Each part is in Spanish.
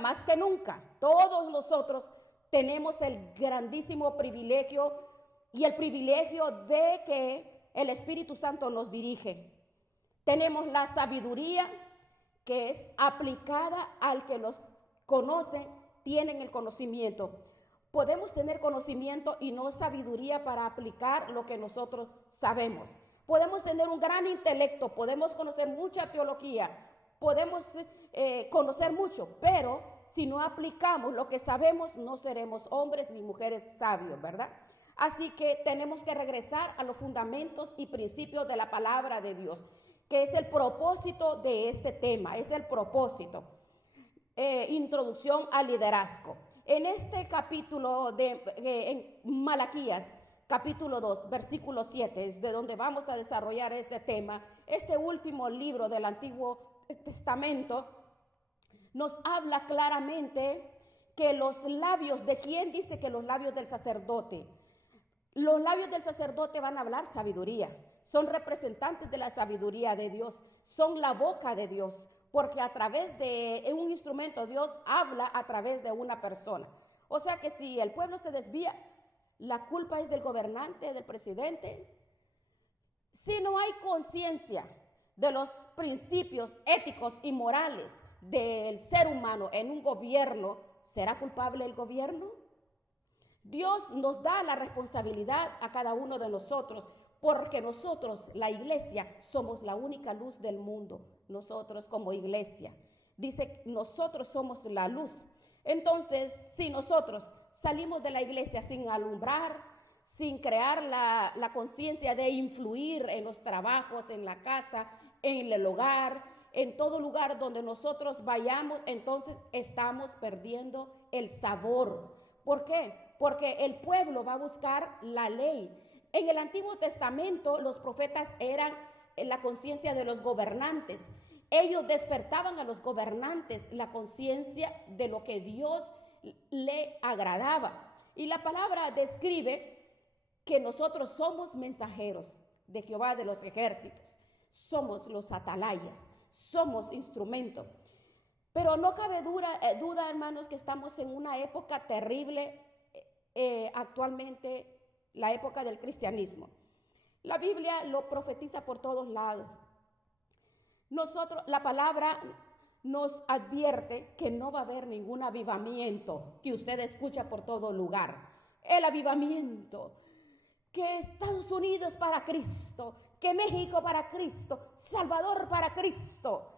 Más que nunca, todos nosotros tenemos el grandísimo privilegio y el privilegio de que el Espíritu Santo nos dirige. Tenemos la sabiduría que es aplicada al que los conoce, tienen el conocimiento. Podemos tener conocimiento y no sabiduría para aplicar lo que nosotros sabemos. Podemos tener un gran intelecto, podemos conocer mucha teología, podemos conocer mucho, pero si no aplicamos lo que sabemos, no seremos hombres ni mujeres sabios, ¿verdad? Así que tenemos que regresar a los fundamentos y principios de la palabra de Dios, que es el propósito de este tema, es el propósito. Introducción al liderazgo. En este capítulo en Malaquías, capítulo 2, versículo 7, es de donde vamos a desarrollar este tema. Este último libro del Antiguo Testamento nos habla claramente que los labios, ¿de quién dice que los labios del sacerdote? Los labios del sacerdote van a hablar sabiduría, son representantes de la sabiduría de Dios, son la boca de Dios, porque a través de un instrumento Dios habla a través de una persona. O sea que si el pueblo se desvía, la culpa es del gobernante, del presidente. Si no hay conciencia de los principios éticos y morales del ser humano en un gobierno, ¿será culpable el gobierno? Dios nos da la responsabilidad a cada uno de nosotros, porque nosotros, la iglesia, somos la única luz del mundo. Nosotros como iglesia. Dice, nosotros somos la luz. Entonces, si nosotros salimos de la iglesia sin alumbrar, sin crear la conciencia de influir en los trabajos, en la casa, en el hogar, en todo lugar donde nosotros vayamos, entonces estamos perdiendo el sabor. ¿Por qué? Porque el pueblo va a buscar la ley. En el Antiguo Testamento los profetas eran la conciencia de los gobernantes. Ellos despertaban a los gobernantes la conciencia de lo que Dios le agradaba. Y la palabra describe que nosotros somos mensajeros de Jehová de los ejércitos. Somos los atalayas, somos instrumento. Pero no cabe duda, hermanos, que estamos en una época terrible actualmente, la época del cristianismo. La Biblia lo profetiza por todos lados. La palabra nos advierte que no va a haber ningún avivamiento que usted escucha por todo lugar. El avivamiento, que Estados Unidos para Cristo, que México para Cristo, Salvador para Cristo,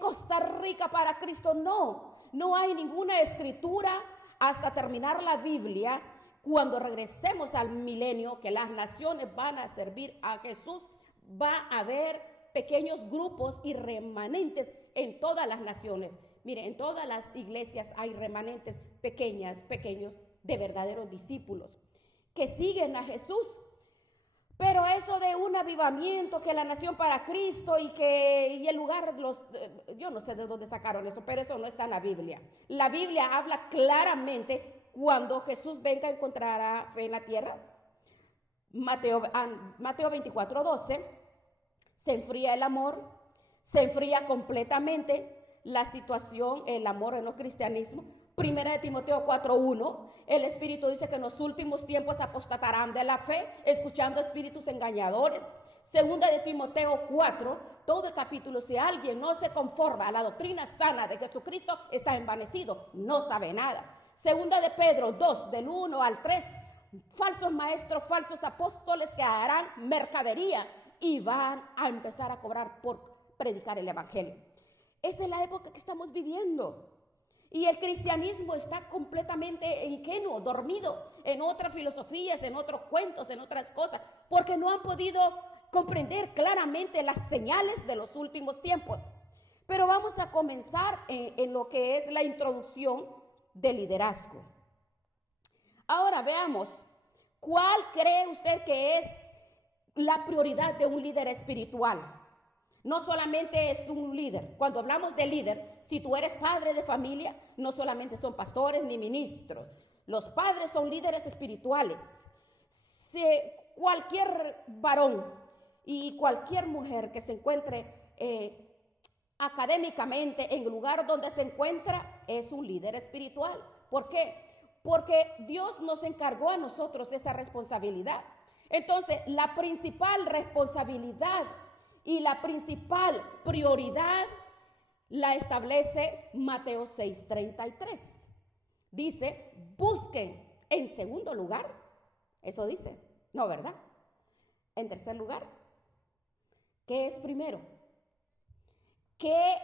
Costa Rica para Cristo. No hay ninguna escritura hasta terminar la Biblia. Cuando regresemos al milenio, que las naciones van a servir a Jesús, va a haber pequeños grupos y remanentes en todas las naciones. Mire, en todas las iglesias hay remanentes pequeños de verdaderos discípulos que siguen a Jesús. Pero eso de un avivamiento, que la nación para Cristo y el lugar, yo no sé de dónde sacaron eso, pero eso no está en la Biblia. La Biblia habla claramente cuando Jesús venga, encontrará fe en la tierra. Mateo 24:12, se enfría el amor, se enfría completamente la situación, el amor en los cristianismos. Primera de Timoteo 4:1, el Espíritu dice que en los últimos tiempos apostatarán de la fe, escuchando espíritus engañadores. Segunda de Timoteo 4, todo el capítulo, si alguien no se conforma a la doctrina sana de Jesucristo, está envanecido, no sabe nada. Segunda de Pedro 2, del 1 al 3, falsos maestros, falsos apóstoles que harán mercadería y van a empezar a cobrar por predicar el evangelio. Esta es la época que estamos viviendo. Y el cristianismo está completamente ingenuo, dormido en otras filosofías, en otros cuentos, en otras cosas, porque no han podido comprender claramente las señales de los últimos tiempos. Pero vamos a comenzar en lo que es la introducción del liderazgo. Ahora veamos, ¿cuál cree usted que es la prioridad de un líder espiritual? No solamente es un líder. Cuando hablamos de líder, si tú eres padre de familia, no solamente son pastores ni ministros. Los padres son líderes espirituales. Cualquier varón y cualquier mujer que se encuentre académicamente en el lugar donde se encuentra, es un líder espiritual. ¿Por qué? Porque Dios nos encargó a nosotros esa responsabilidad. Entonces, la principal responsabilidad y la principal prioridad la establece Mateo 6:33. Dice, busquen en segundo lugar, eso dice, no, ¿verdad? En tercer lugar, ¿qué es primero? ¿Qué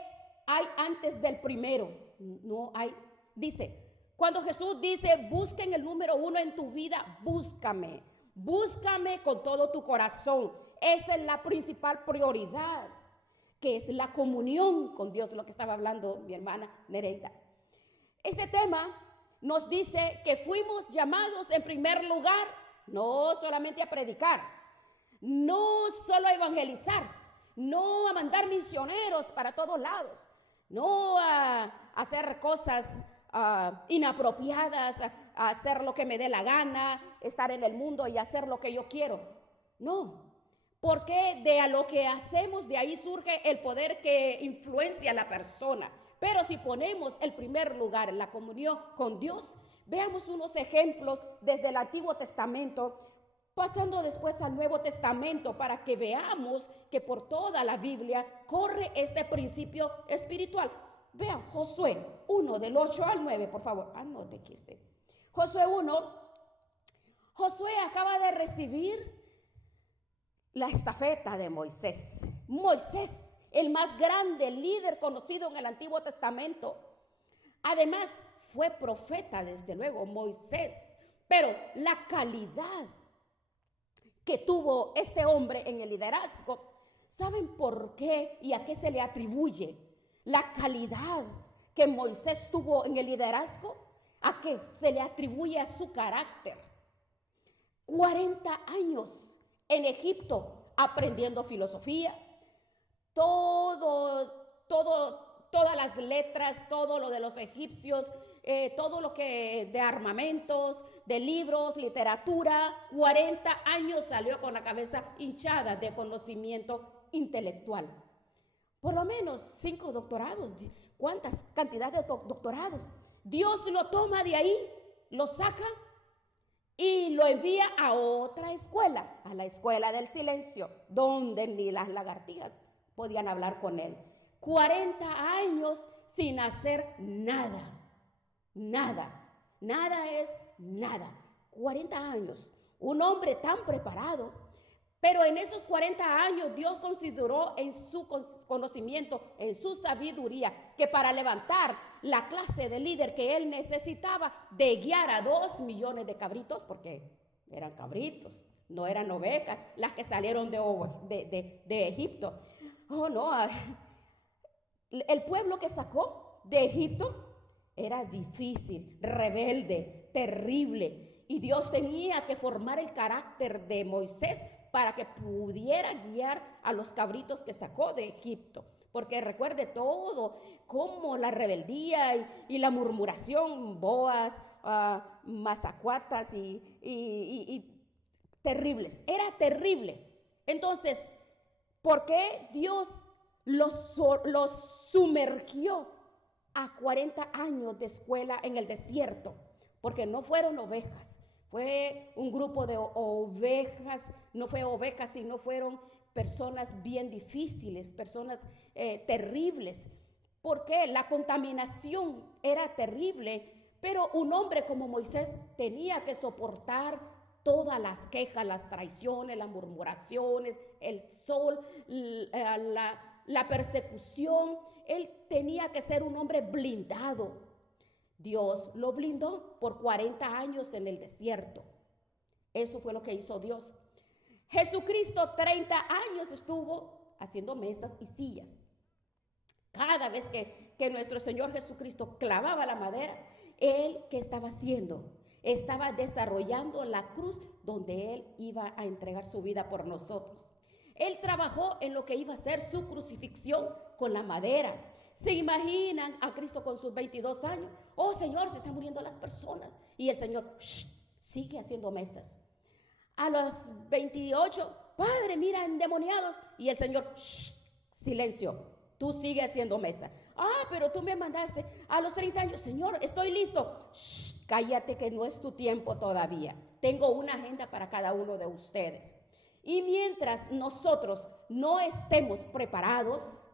hay antes del primero? No hay, dice, cuando Jesús dice, busquen el número uno en tu vida, búscame con todo tu corazón. Esa es la principal prioridad, que es la comunión con Dios, lo que estaba hablando mi hermana Nereida. Este tema nos dice que fuimos llamados en primer lugar, no solamente a predicar, no solo a evangelizar, no a mandar misioneros para todos lados, no a hacer cosas inapropiadas, a hacer lo que me dé la gana, estar en el mundo y hacer lo que yo quiero. No, porque de a lo que hacemos, de ahí surge el poder que influencia a la persona. Pero si ponemos el primer lugar en la comunión con Dios, veamos unos ejemplos desde el Antiguo Testamento, pasando después al Nuevo Testamento, para que veamos que por toda la Biblia corre este principio espiritual. Vean, Josué 1, del 8 al 9, por favor, anote aquí este. Josué 1, Josué acaba de recibir la estafeta de Moisés. Moisés, el más grande líder conocido en el Antiguo Testamento. Además, fue profeta, desde luego, Moisés. Pero la calidad que tuvo este hombre en el liderazgo, ¿saben por qué y a qué se le atribuye la calidad que Moisés tuvo en el liderazgo? ¿A qué se le atribuye? A su carácter. 40 años en Egipto aprendiendo filosofía, todas las letras, todo lo de los egipcios, todo lo que de armamentos, de libros, literatura. 40 años salió con la cabeza hinchada de conocimiento intelectual. Por lo menos 5 doctorados. ¿Cuántas cantidades de doctorados? Dios lo toma de ahí, lo saca y lo envía a otra escuela, a la escuela del silencio, donde ni las lagartijas podían hablar con él. 40 años sin hacer nada. Nada es nada. 40 años. Un hombre tan preparado, pero en esos 40 años Dios consideró en su conocimiento, en su sabiduría, que para levantar la clase de líder que él necesitaba, de guiar a 2 millones de cabritos, porque eran cabritos, no eran ovejas, las que salieron de Egipto. Oh, no, el pueblo que sacó de Egipto era difícil, rebelde, terrible, y Dios tenía que formar el carácter de Moisés para que pudiera guiar a los cabritos que sacó de Egipto. Porque recuerde todo, como la rebeldía y la murmuración, boas, mazacuatas y terribles. Era terrible. Entonces, ¿por qué Dios los sumergió a 40 años de escuela en el desierto? Porque no fueron ovejas. Fue un grupo de ovejas, no fue ovejas, sino fueron personas bien difíciles, personas terribles. Porque la contaminación era terrible, pero un hombre como Moisés tenía que soportar todas las quejas, las traiciones, las murmuraciones, el sol, la persecución. Él tenía que ser un hombre blindado. Dios lo blindó por 40 años en el desierto. Eso fue lo que hizo Dios. Jesucristo 30 años estuvo haciendo mesas y sillas. Cada vez que nuestro Señor Jesucristo clavaba la madera, Él, ¿qué estaba haciendo? Estaba desarrollando la cruz donde Él iba a entregar su vida por nosotros. Él trabajó en lo que iba a ser su crucifixión con la madera. ¿Se imaginan a Cristo con sus 22 años? Oh, Señor, se están muriendo las personas. Y el Señor sigue haciendo mesas. A los 28, Padre, mira, endemoniados. Y el Señor, silencio, tú sigues haciendo mesa. pero tú me mandaste a los 30 años. Señor, estoy listo. Shh, cállate que no es tu tiempo todavía. Tengo una agenda para cada uno de ustedes. Y mientras nosotros no estemos preparados,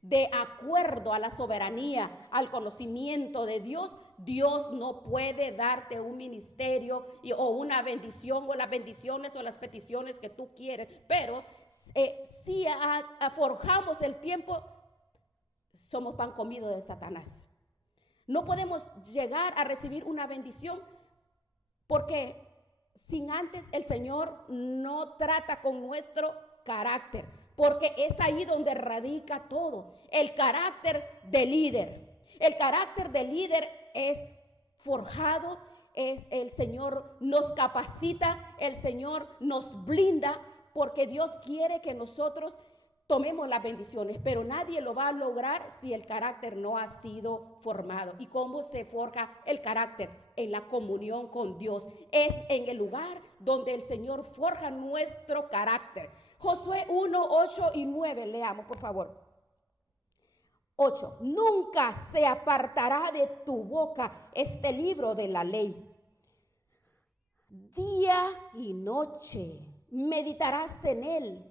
de acuerdo a la soberanía, al conocimiento de Dios, Dios no puede darte un ministerio o una bendición o las bendiciones o las peticiones que tú quieres. Pero si forjamos el tiempo, somos pan comido de Satanás. No podemos llegar a recibir una bendición porque sin antes el Señor no trata con nuestro carácter, porque es ahí donde radica todo. El carácter de líder. El carácter de líder es forjado, el Señor nos capacita, el Señor nos blinda, porque Dios quiere que nosotros tomemos las bendiciones, pero nadie lo va a lograr si el carácter no ha sido formado. ¿Y cómo se forja el carácter? En la comunión con Dios. Es en el lugar donde el Señor forja nuestro carácter. Josué 1, 8 y 9, leamos por favor. 8. Nunca se apartará de tu boca este libro de la ley. Día y noche meditarás en él,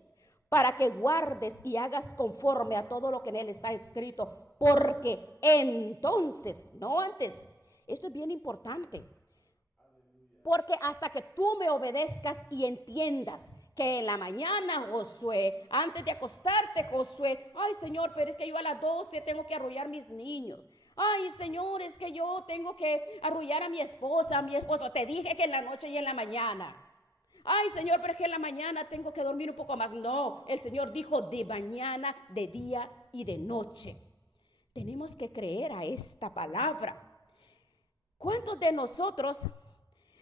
para que guardes y hagas conforme a todo lo que en él está escrito, porque entonces, no antes, esto es bien importante, porque hasta que tú me obedezcas y entiendas que en la mañana, Josué, antes de acostarte, Josué, ay Señor, pero es que yo a las 12 tengo que arrullar mis niños. Ay Señor, es que yo tengo que arrullar a mi esposa, a mi esposo. Te dije que en la noche y en la mañana. Ay Señor, pero es que en la mañana tengo que dormir un poco más. No, el Señor dijo de mañana, de día y de noche. Tenemos que creer a esta palabra. ¿Cuántos de nosotros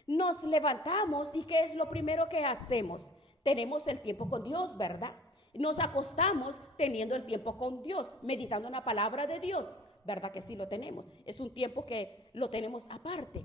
nos levantamos y qué es lo primero que hacemos? Tenemos el tiempo con Dios, ¿verdad? Nos acostamos teniendo el tiempo con Dios, meditando en la palabra de Dios, ¿verdad que sí lo tenemos? Es un tiempo que lo tenemos aparte.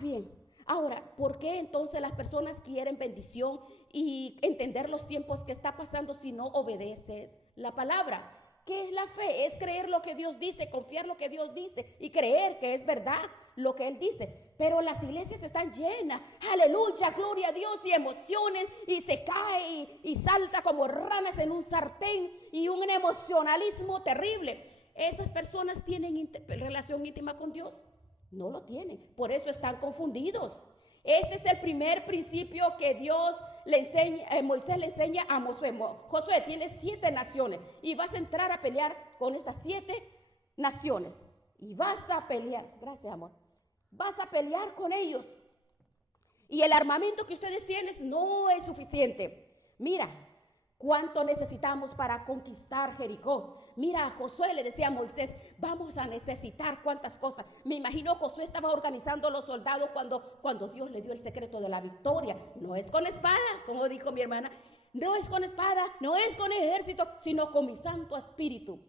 Bien, ahora, ¿por qué entonces las personas quieren bendición y entender los tiempos que está pasando si no obedeces la palabra? ¿Qué es la fe? Es creer lo que Dios dice, confiar lo que Dios dice y creer que es verdad lo que Él dice. Pero las iglesias están llenas, aleluya, gloria a Dios, y emociones, y se cae y salta como ranas en un sartén, y un emocionalismo terrible. ¿Esas personas tienen relación íntima con Dios? No lo tienen, por eso están confundidos. Este es el primer principio que Dios le enseña, Moisés le enseña a Josué. Josué, tienes 7 naciones y vas a entrar a pelear con estas 7 naciones. Y vas a pelear, gracias amor, vas a pelear con ellos. Y el armamento que ustedes tienen no es suficiente. Mira, ¿cuánto necesitamos para conquistar Jericó? Mira, Josué le decía a Moisés, vamos a necesitar cuántas cosas. Me imagino Josué estaba organizando a los soldados cuando Dios le dio el secreto de la victoria. No es con espada, como dijo mi hermana, no es con espada, no es con ejército, sino con mi Santo Espíritu.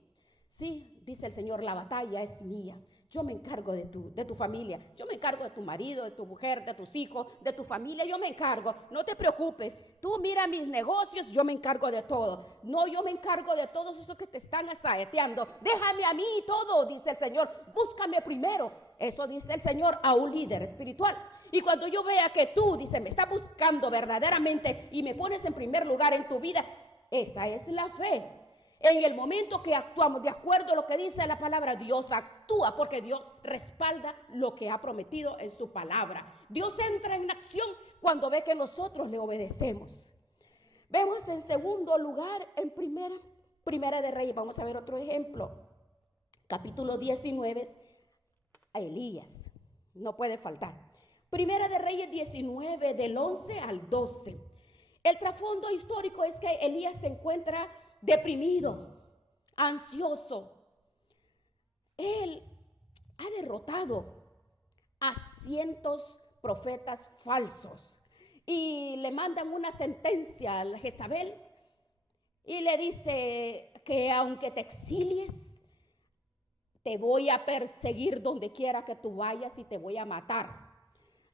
Sí, dice el Señor, la batalla es mía. Yo me encargo de tu familia, yo me encargo de tu marido, de tu mujer, de tus hijos, de tu familia, yo me encargo, no te preocupes, tú mira mis negocios, yo me encargo de todo. No, yo me encargo de todos esos que te están asaeteando, déjame a mí todo, dice el Señor, búscame primero. Eso dice el Señor a un líder espiritual. Y cuando yo vea que tú, dice, me estás buscando verdaderamente y me pones en primer lugar en tu vida, esa es la fe. En el momento que actuamos de acuerdo a lo que dice la palabra, Dios actúa porque Dios respalda lo que ha prometido en su palabra. Dios entra en acción cuando ve que nosotros le obedecemos. Vemos en segundo lugar, en primera de Reyes, vamos a ver otro ejemplo. Capítulo 19, a Elías, no puede faltar. Primera de Reyes 19, del 11 al 12. El trasfondo histórico es que Elías se encuentra deprimido, ansioso. Él ha derrotado a cientos profetas falsos y le mandan una sentencia a Jezabel y le dice que aunque te exilies, te voy a perseguir donde quiera que tú vayas y te voy a matar.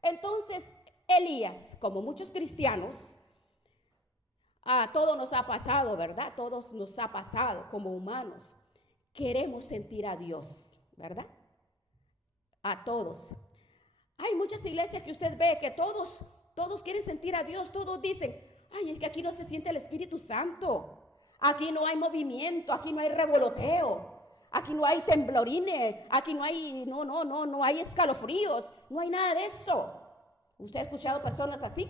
Entonces Elías, como muchos cristianos, a todos nos ha pasado, ¿verdad? Todos nos ha pasado como humanos. queremos sentir a Dios, ¿verdad? A todos. Hay muchas iglesias que usted ve que todos quieren sentir a Dios, todos dicen, ay, es que aquí no se siente el Espíritu Santo, aquí no hay movimiento, aquí no hay revoloteo, aquí no hay temblorines, aquí no hay escalofríos, no hay nada de eso. ¿Usted ha escuchado personas así?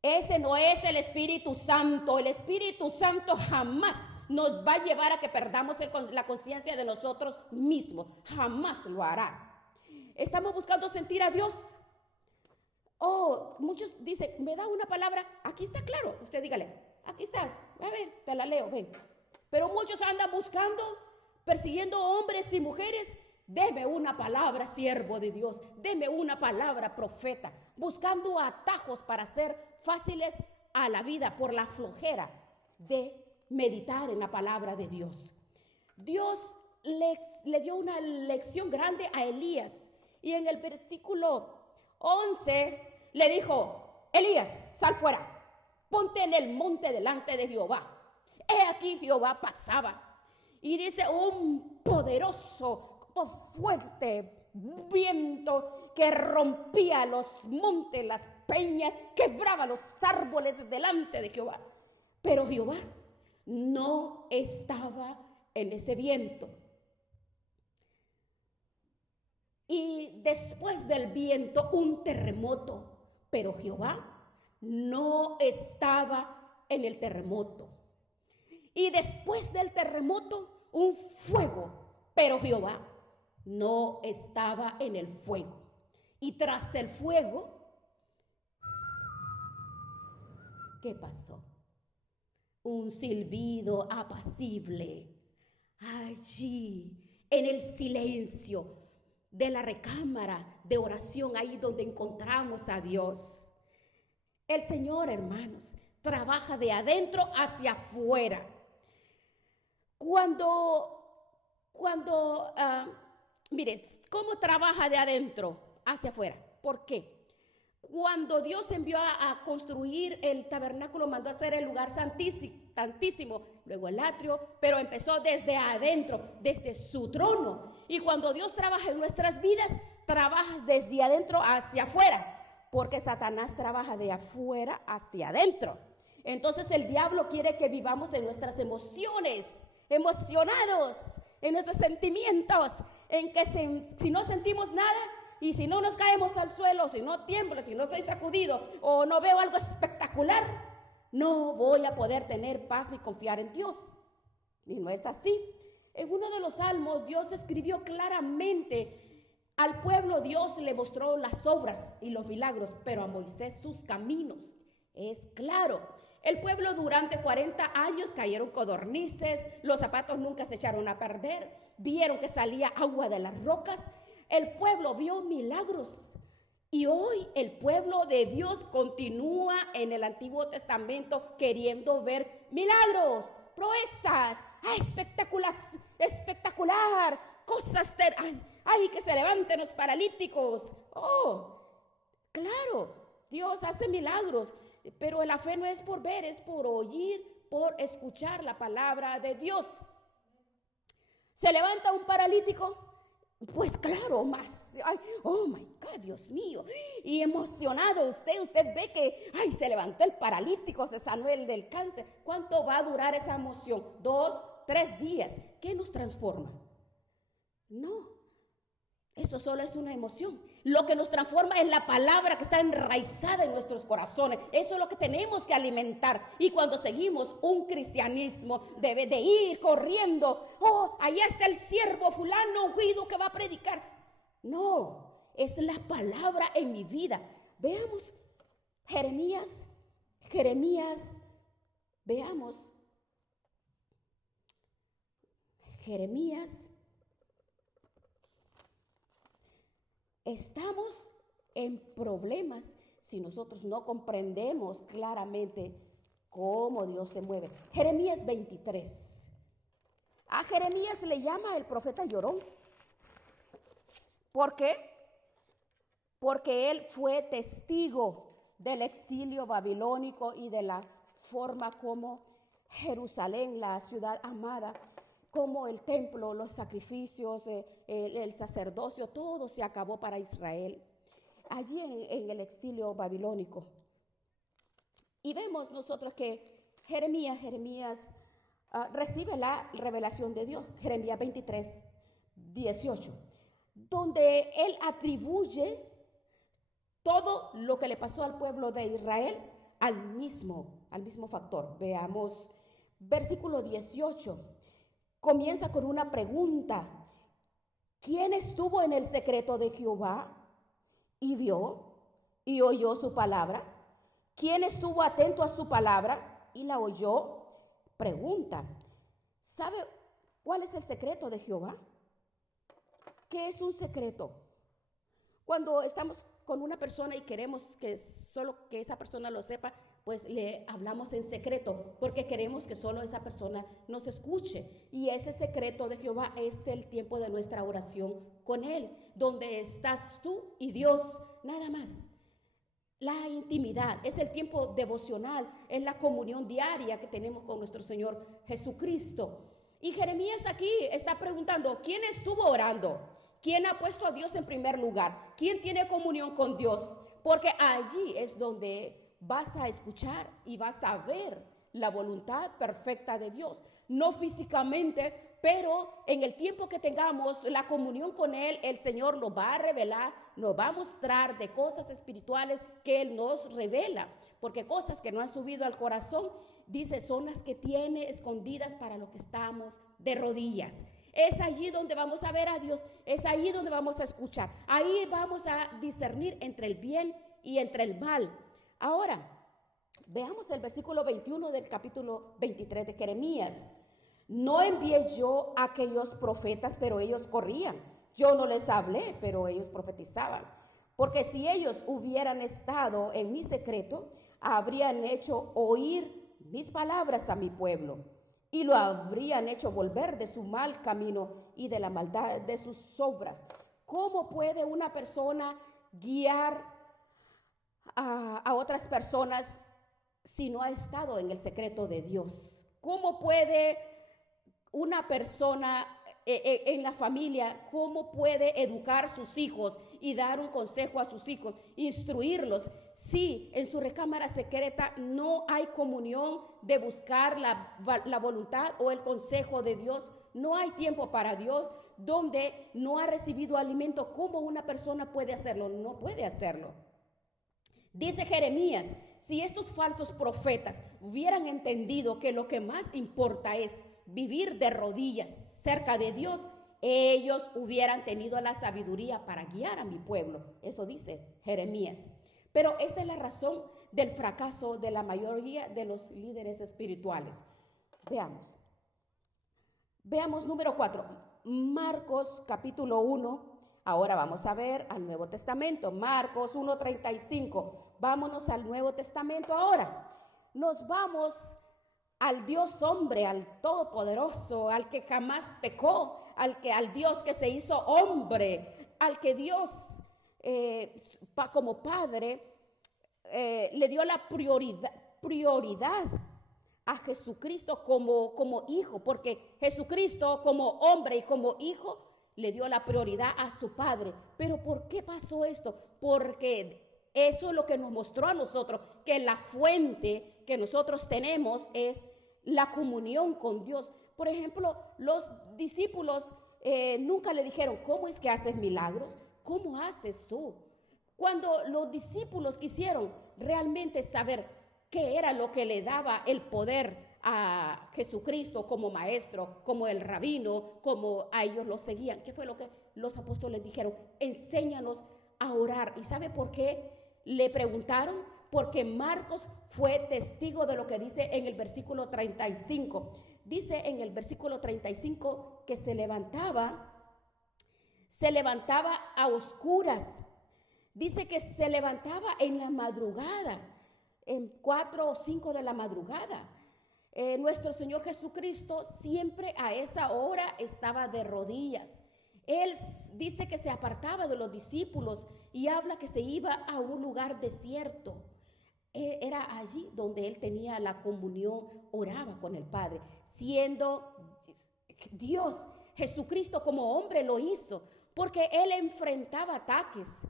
Ese no es el Espíritu Santo. El Espíritu Santo jamás nos va a llevar a que perdamos la conciencia de nosotros mismos. Jamás lo hará. Estamos buscando sentir a Dios. Oh, muchos dicen, me da una palabra, aquí está claro. Usted dígale, aquí está, a ver, te la leo, ven. Pero muchos andan buscando, persiguiendo hombres y mujeres. Deme una palabra, siervo de Dios. Deme una palabra, profeta. Buscando atajos para ser fáciles a la vida por la flojera de meditar en la palabra de Dios. Dios le dio una lección grande a Elías. Y en el versículo 11 le dijo, Elías, sal fuera, ponte en el monte delante de Jehová. He aquí Jehová pasaba. Y dice, un poderoso, fuerte viento que rompía los montes, las peñas, quebraba los árboles delante de Jehová. Pero Jehová no estaba en ese viento. Y después del viento, un terremoto. Pero Jehová no estaba en el terremoto. Y después del terremoto, un fuego. Pero Jehová no estaba en el fuego. Y tras el fuego, ¿qué pasó? Un silbido apacible. Allí, en el silencio de la recámara de oración, ahí donde encontramos a Dios. El Señor, hermanos, trabaja de adentro hacia afuera. Mires, ¿cómo trabaja de adentro hacia afuera? ¿Por qué? Cuando Dios envió a construir el tabernáculo, mandó a hacer el lugar santísimo, luego el atrio, pero empezó desde adentro, desde su trono. Y cuando Dios trabaja en nuestras vidas, trabajas desde adentro hacia afuera, porque Satanás trabaja de afuera hacia adentro. Entonces el diablo quiere que vivamos en nuestras emociones, emocionados, en nuestros sentimientos, en que si no sentimos nada y si no nos caemos al suelo, si no tiemblo, si no soy sacudido o no veo algo espectacular, no voy a poder tener paz ni confiar en Dios. Y no es así. En uno de los salmos Dios escribió claramente al pueblo. Dios le mostró las obras y los milagros, pero a Moisés sus caminos. Es claro. El pueblo durante 40 años cayeron codornices, los zapatos nunca se echaron a perder, vieron que salía agua de las rocas. El pueblo vio milagros. Y hoy el pueblo de Dios continúa en el Antiguo Testamento queriendo ver milagros, proezas, espectacular, cosas, que se levanten los paralíticos. Oh, claro, Dios hace milagros. Pero la fe no es por ver, es por oír, por escuchar la palabra de Dios. ¿Se levanta un paralítico? Pues claro, oh my God, Dios mío. Y emocionado usted ve que, se levantó el paralítico, se sanó el del cáncer. ¿Cuánto va a durar esa emoción? 2, 3 días. ¿Qué nos transforma? No, eso solo es una emoción. Lo que nos transforma es la palabra que está enraizada en nuestros corazones. Eso es lo que tenemos que alimentar. Y cuando seguimos un cristianismo, debe de ir corriendo. Oh, allá está el siervo fulano ungido que va a predicar. No, es la palabra en mi vida. Veamos Jeremías, veamos Jeremías. Estamos en problemas si nosotros no comprendemos claramente cómo Dios se mueve. Jeremías 23. A Jeremías le llama el profeta llorón. ¿Por qué? Porque él fue testigo del exilio babilónico y de la forma como Jerusalén, la ciudad amada, como el templo, los sacrificios, el sacerdocio, todo se acabó para Israel, allí en el exilio babilónico. Y vemos nosotros que Jeremías recibe la revelación de Dios, Jeremías 23, 18, donde él atribuye todo lo que le pasó al pueblo de Israel al mismo factor. Veamos versículo 18. Comienza con una pregunta. ¿Quién estuvo en el secreto de Jehová y vio y oyó su palabra? ¿Quién estuvo atento a su palabra y la oyó? Pregunta. ¿Sabe cuál es el secreto de Jehová? ¿Qué es un secreto? Cuando estamos con una persona y queremos que solo que esa persona lo sepa, pues le hablamos en secreto, porque queremos que solo esa persona nos escuche. Y ese secreto de Jehová es el tiempo de nuestra oración con Él, donde estás tú y Dios, nada más. La intimidad, es el tiempo devocional, es la comunión diaria que tenemos con nuestro Señor Jesucristo. Y Jeremías aquí está preguntando, ¿quién estuvo orando? ¿Quién ha puesto a Dios en primer lugar? ¿Quién tiene comunión con Dios? Porque allí es donde vas a escuchar y vas a ver la voluntad perfecta de Dios. No físicamente, pero en el tiempo que tengamos la comunión con Él, el Señor nos va a revelar, nos va a mostrar de cosas espirituales que Él nos revela. Porque cosas que no han subido al corazón, dice, son las que tiene escondidas para lo que estamos de rodillas. Es allí donde vamos a ver a Dios, es allí donde vamos a escuchar. Ahí vamos a discernir entre el bien y entre el mal. Ahora, veamos el versículo 21 del capítulo 23 de Jeremías. No envié yo a aquellos profetas, pero ellos corrían. Yo no les hablé, pero ellos profetizaban. Porque si ellos hubieran estado en mi secreto, habrían hecho oír mis palabras a mi pueblo y lo habrían hecho volver de su mal camino y de la maldad de sus obras. ¿Cómo puede una persona guiar a otras personas si no ha estado en el secreto de Dios? ¿Cómo puede una persona en la familia, cómo puede educar sus hijos y dar un consejo a sus hijos, instruirlos, si en su recámara secreta no hay comunión de buscar la voluntad o el consejo de Dios? No hay tiempo para Dios, donde no ha recibido alimento. ¿Cómo una persona puede hacerlo? No puede hacerlo. Dice Jeremías, si estos falsos profetas hubieran entendido que lo que más importa es vivir de rodillas cerca de Dios, ellos hubieran tenido la sabiduría para guiar a mi pueblo. Eso dice Jeremías. Pero esta es la razón del fracaso de la mayoría de los líderes espirituales. Veamos número 4, Marcos capítulo 1. Ahora vamos a ver al Nuevo Testamento, Marcos 1:35. Vámonos al Nuevo Testamento ahora. Nos vamos al Dios hombre, al Todopoderoso, al que jamás pecó, al Dios que se hizo hombre, al que Dios como Padre le dio la prioridad a Jesucristo como hijo, porque Jesucristo como hombre y como hijo le dio la prioridad a su Padre. Pero ¿por qué pasó esto? Porque eso es lo que nos mostró a nosotros, que la fuente que nosotros tenemos es la comunión con Dios. Por ejemplo, los discípulos nunca le dijeron, ¿cómo es que haces milagros? ¿Cómo haces tú? Cuando los discípulos quisieron realmente saber qué era lo que le daba el poder a Jesucristo como maestro, como el rabino, como a ellos lo seguían, ¿qué fue lo que los apóstoles dijeron? Enséñanos a orar. ¿Y sabe por qué le preguntaron? Porque Marcos fue testigo de lo que dice en el versículo 35. Dice en el versículo 35 que se levantaba a oscuras. Dice que se levantaba en la madrugada, en 4 o 5 de la madrugada. Nuestro Señor Jesucristo siempre a esa hora estaba de rodillas. Él dice que se apartaba de los discípulos y habla que se iba a un lugar desierto. Era allí donde él tenía la comunión, oraba con el Padre, siendo Dios, Jesucristo como hombre lo hizo, porque Él enfrentaba ataques,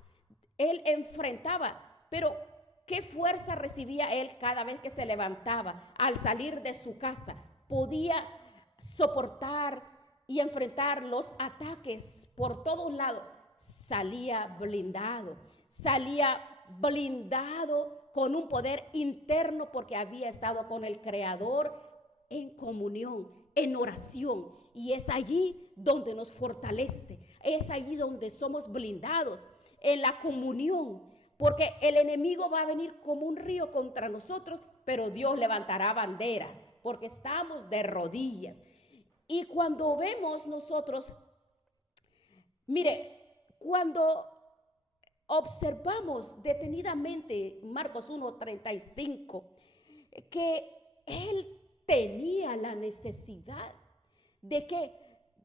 Él enfrentaba, pero ¿qué fuerza recibía Él cada vez que se levantaba al salir de su casa? Podía soportar y enfrentar los ataques por todos lados. Salía blindado con un poder interno porque había estado con el Creador en comunión, en oración. Y es allí donde nos fortalece, es allí donde somos blindados, en la comunión. Porque el enemigo va a venir como un río contra nosotros, pero Dios levantará bandera, porque estamos de rodillas. Y cuando vemos nosotros, mire, cuando observamos detenidamente Marcos 1:35, que Él tenía la necesidad de que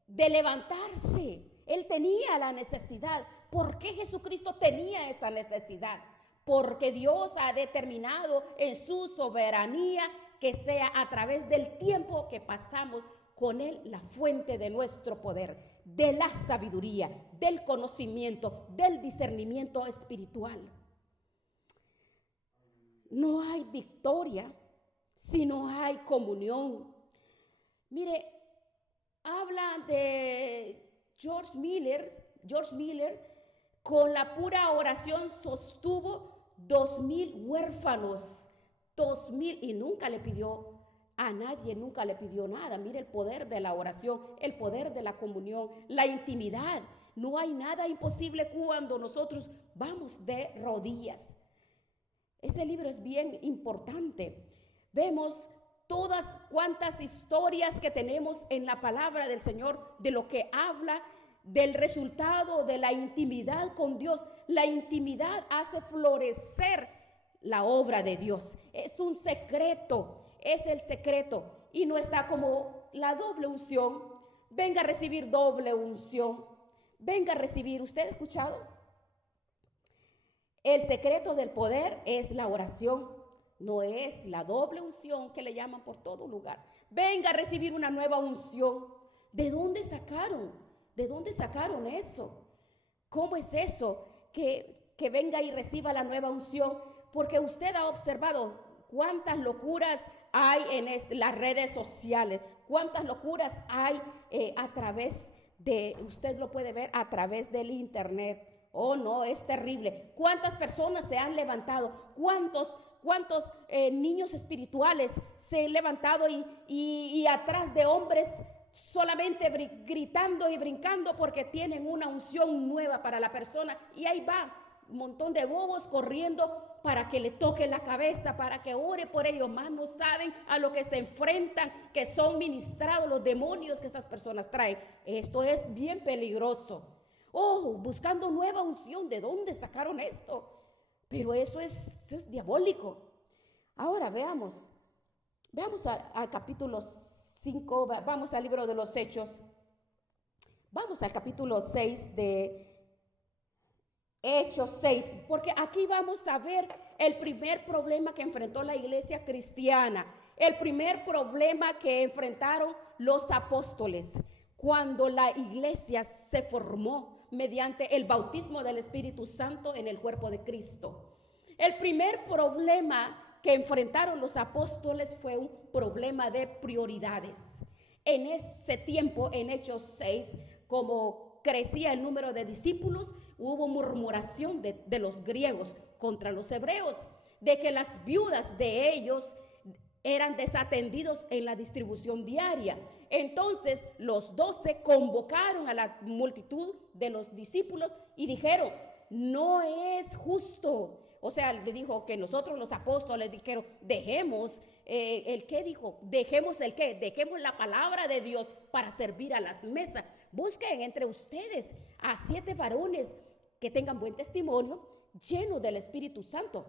de levantarse. Él tenía la necesidad. ¿Por qué Jesucristo tenía esa necesidad? Porque Dios ha determinado en su soberanía que sea a través del tiempo que pasamos con Él la fuente de nuestro poder, de la sabiduría, del conocimiento, del discernimiento espiritual. No hay victoria si no hay comunión. Mire, habla de George Miller, con la pura oración sostuvo 2,000 huérfanos, 2,000, y nunca le pidió a nadie, nunca le pidió nada. Mire el poder de la oración, el poder de la comunión, la intimidad. No hay nada imposible cuando nosotros vamos de rodillas. Ese libro es bien importante. Vemos todas cuantas historias que tenemos en la palabra del Señor, de lo que habla del resultado de la intimidad con Dios. La intimidad hace florecer la obra de Dios. Es un secreto, es el secreto. Y no está como la doble unción. Venga a recibir doble unción. Venga a recibir. ¿Usted ha escuchado? El secreto del poder es la oración. No es la doble unción que le llaman por todo lugar. Venga a recibir una nueva unción. ¿De dónde sacaron? ¿De dónde sacaron eso? ¿Cómo es eso? Que venga y reciba la nueva unción. Porque usted ha observado cuántas locuras hay en las redes sociales. Cuántas locuras hay a través de, usted lo puede ver a través del internet. Oh, no, es terrible. ¿Cuántas personas se han levantado? ¿Cuántos niños espirituales se han levantado y atrás de hombres solamente gritando y brincando porque tienen una unción nueva para la persona? Y ahí va un montón de bobos corriendo para que le toque la cabeza, para que ore por ellos. Más no saben a lo que se enfrentan, que son ministrados los demonios que estas personas traen. Esto es bien peligroso. Oh, buscando nueva unción. ¿De dónde sacaron esto? Pero eso es diabólico. Ahora veamos al capítulo 5, vamos al libro de los Hechos. Vamos al capítulo 6 de Hechos 6, porque aquí vamos a ver el primer problema que enfrentó la iglesia cristiana, el primer problema que enfrentaron los apóstoles cuando la iglesia se formó mediante el bautismo del Espíritu Santo en el cuerpo de Cristo. El primer problema que enfrentaron los apóstoles fue un problema de prioridades. En ese tiempo, en Hechos 6, como crecía el número de discípulos, hubo murmuración de los griegos contra los hebreos, de que las viudas de ellos eran desatendidos en la distribución diaria. Entonces los 12 convocaron a la multitud de los discípulos y dijeron: no es justo. O sea, le dijo que nosotros los apóstoles dijeron: dejemos, ¿el qué dijo? Dejemos el qué, dejemos la palabra de Dios para servir a las mesas. Busquen entre ustedes a 7 varones que tengan buen testimonio, llenos del Espíritu Santo.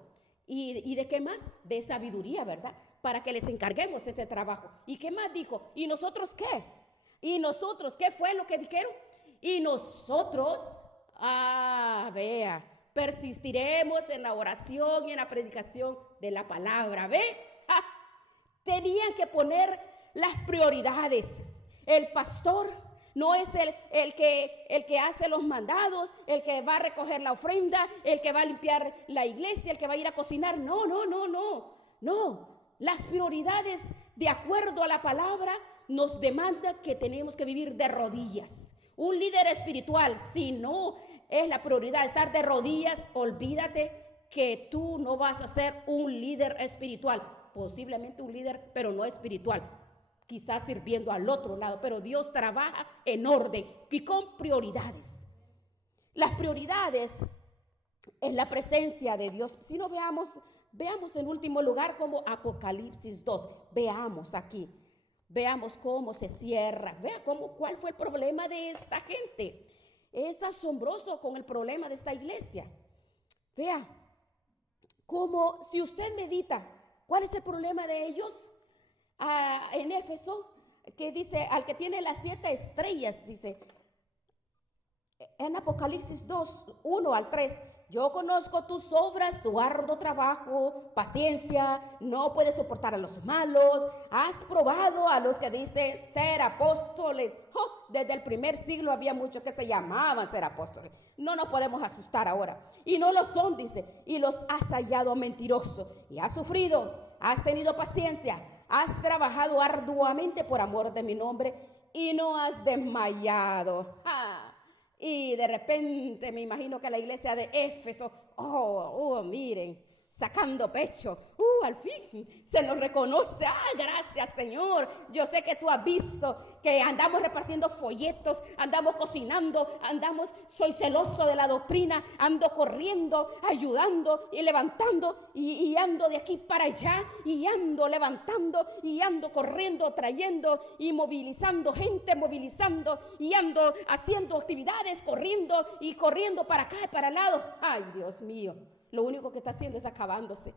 ¿Y de qué más? De sabiduría, ¿verdad? Para que les encarguemos este trabajo. ¿Y qué más dijo? ¿Y nosotros qué? ¿Y nosotros qué fue lo que dijeron? Y nosotros, vea, persistiremos en la oración y en la predicación de la palabra. ¿Ve? Tenían que poner las prioridades. El pastor no es el que hace los mandados, el que va a recoger la ofrenda, el que va a limpiar la iglesia, el que va a ir a cocinar. No, no, no, no. No, las prioridades de acuerdo a la palabra nos demanda que tenemos que vivir de rodillas. Un líder espiritual, si no es la prioridad estar de rodillas, olvídate que tú no vas a ser un líder espiritual. Posiblemente un líder, pero no espiritual. Quizás sirviendo al otro lado, pero Dios trabaja en orden y con prioridades. Las prioridades es la presencia de Dios. Si no veamos en último lugar como Apocalipsis 2. Veamos aquí. Veamos cómo se cierra. Vea cuál fue el problema de esta gente. Es asombroso con el problema de esta iglesia. Vea, como si usted medita, ¿cuál es el problema de ellos? En Éfeso, que dice, al que tiene las 7 estrellas, dice, en Apocalipsis 2, 1 al 3, yo conozco tus obras, tu arduo trabajo, paciencia, no puedes soportar a los malos, has probado a los que dicen ser apóstoles. Desde el primer siglo había muchos que se llamaban ser apóstoles. No nos podemos asustar ahora. Y no lo son, dice, y los has hallado mentirosos. Y has sufrido, has tenido paciencia, has trabajado arduamente por amor de mi nombre y no has desmayado. Y de repente me imagino que la iglesia de Éfeso, miren, sacando pecho, al fin se nos reconoce. Gracias, Señor. Yo sé que tú has visto que andamos repartiendo folletos, andamos cocinando, soy celoso de la doctrina, ando corriendo, ayudando y levantando y ando de aquí para allá y ando levantando y ando corriendo, trayendo y movilizando gente, movilizando y ando haciendo actividades, corriendo para acá y para el lado. Ay, Dios mío, lo único que está haciendo es acabándose.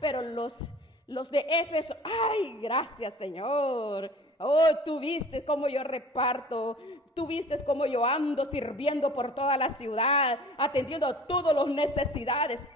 Pero los de Éfeso, ay, gracias, Señor. Tú viste cómo yo reparto, tú viste cómo yo ando sirviendo por toda la ciudad, atendiendo a todas las necesidades.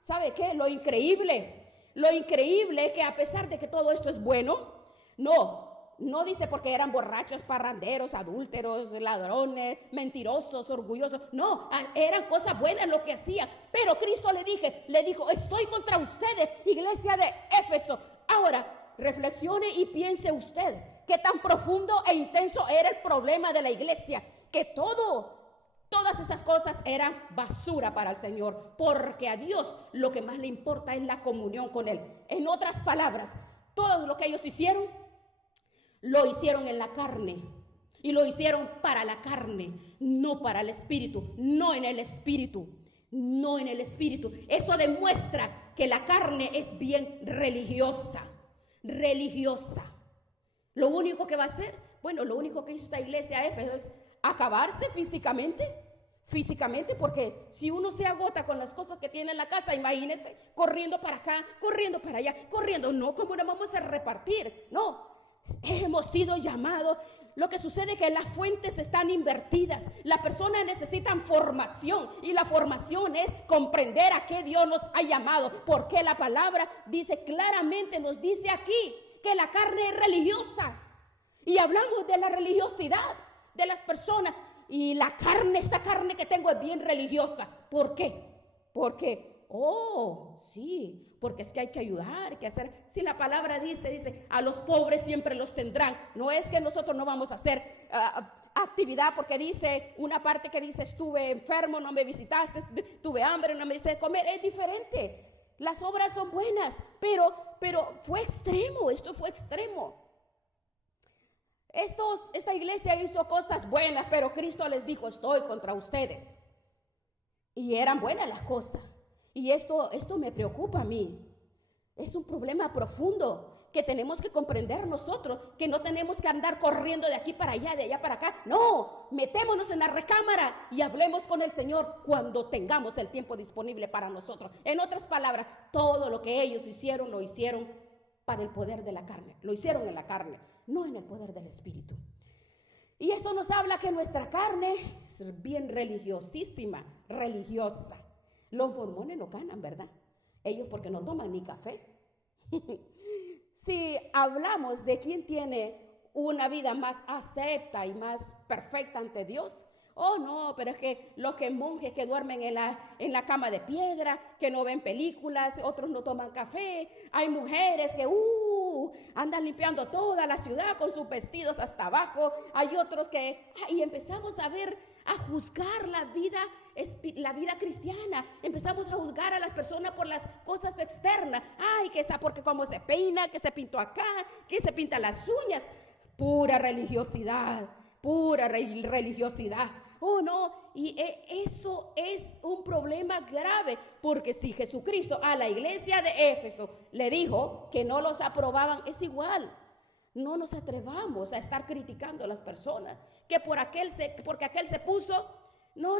¿Sabe qué? Lo increíble es que a pesar de que todo esto es bueno, no dice porque eran borrachos, parranderos, adúlteros, ladrones, mentirosos, orgullosos. No, eran cosas buenas lo que hacían. Pero Cristo le dijo, estoy contra ustedes, iglesia de Éfeso. Ahora, reflexione y piense usted qué tan profundo e intenso era el problema de la iglesia, que todas esas cosas eran basura para el Señor, porque a Dios lo que más le importa es la comunión con Él. En otras palabras, todo lo que ellos hicieron, lo hicieron en la carne. Y lo hicieron para la carne, no para el espíritu, no en el espíritu. Eso demuestra que la carne es bien religiosa. Lo único que va a hacer, lo único que hizo esta iglesia Éfeso es acabarse físicamente, porque si uno se agota con las cosas que tiene en la casa, imagínese, corriendo para acá, corriendo para allá, no, ¿cómo nos vamos a repartir? No, hemos sido llamados. Lo que sucede es que las fuentes están invertidas. Las personas necesitan formación y la formación es comprender a qué Dios nos ha llamado, porque la palabra dice claramente, nos dice aquí que la carne es religiosa y hablamos de la religiosidad de las personas y esta carne que tengo es bien religiosa. ¿Por qué? Porque porque es que hay que ayudar, hay que hacer. Si la palabra dice, a los pobres siempre los tendrán. No es que nosotros no vamos a hacer actividad porque dice una parte que dice, estuve enfermo, no me visitaste, tuve hambre, no me diste de comer. Es diferente. Las obras son buenas, pero esto fue extremo. Esta iglesia hizo cosas buenas, pero Cristo les dijo, estoy contra ustedes. Y eran buenas las cosas. Y esto me preocupa a mí. Es un problema profundo que tenemos que comprender nosotros, que no tenemos que andar corriendo de aquí para allá, de allá para acá. No, metémonos en la recámara y hablemos con el Señor cuando tengamos el tiempo disponible para nosotros. En otras palabras, todo lo que ellos hicieron, lo hicieron para el poder de la carne. Lo hicieron en la carne, no en el poder del Espíritu. Y esto nos habla que nuestra carne es bien religiosa. Los mormones no ganan, ¿verdad? Ellos porque no toman ni café. Si hablamos de quién tiene una vida más acepta y más perfecta ante Dios. Oh, no, pero es que los que monjes que duermen en la cama de piedra, que no ven películas, otros no toman café. Hay mujeres que andan limpiando toda la ciudad con sus vestidos hasta abajo. Hay otros que, y empezamos a ver, a juzgar la vida cristiana. Empezamos a juzgar a las personas por las cosas externas. Ay, que está porque cómo se peina, que se pintó acá, que se pinta las uñas. Pura religiosidad, pura religiosidad. Oh, no, y eso es un problema grave, porque si Jesucristo a la iglesia de Éfeso le dijo que no los aprobaban, es igual. No nos atrevamos a estar criticando a las personas, que porque aquel se puso. No,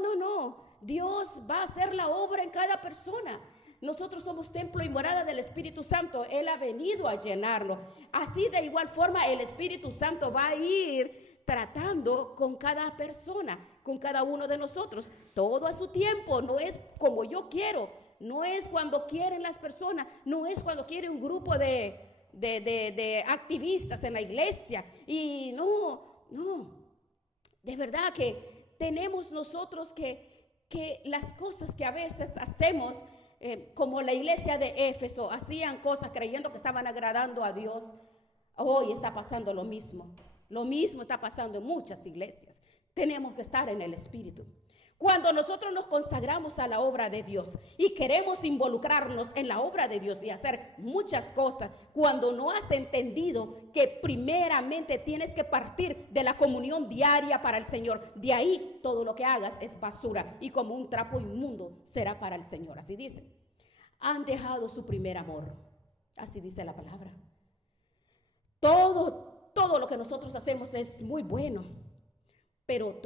Dios va a hacer la obra en cada persona. Nosotros somos templo y morada del Espíritu Santo. Él ha venido a llenarlo. Así de igual forma el Espíritu Santo va a ir tratando con cada persona, con cada uno de nosotros, todo a su tiempo. No es como yo quiero, no es cuando quieren las personas, no es cuando quiere un grupo de activistas en la iglesia. Y no, de verdad que tenemos nosotros que las cosas que a veces hacemos, como la iglesia de Éfeso, hacían cosas creyendo que estaban agradando a Dios. Hoy está pasando lo mismo. Lo mismo está pasando en muchas iglesias. Tenemos que estar en el Espíritu. Cuando nosotros nos consagramos a la obra de Dios y queremos involucrarnos en la obra de Dios y hacer muchas cosas, cuando no has entendido que primeramente tienes que partir de la comunión diaria para el Señor, de ahí todo lo que hagas es basura y como un trapo inmundo será para el Señor. Así dice. Han dejado su primer amor. Así dice la palabra. Todo lo que nosotros hacemos es muy bueno, pero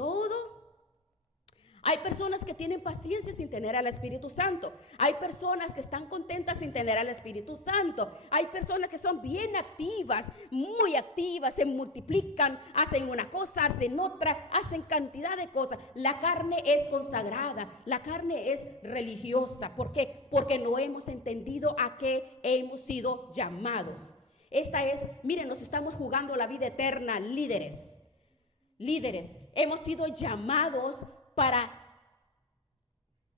hay personas que tienen paciencia sin tener al Espíritu Santo. Hay personas que están contentas sin tener al Espíritu Santo. Hay personas que son bien activas, muy activas, se multiplican, hacen una cosa, hacen otra, hacen cantidad de cosas. La carne es consagrada, la carne es religiosa. ¿Por qué? Porque no hemos entendido a qué hemos sido llamados. Miren, nos estamos jugando la vida eterna, líderes. Hemos sido llamados para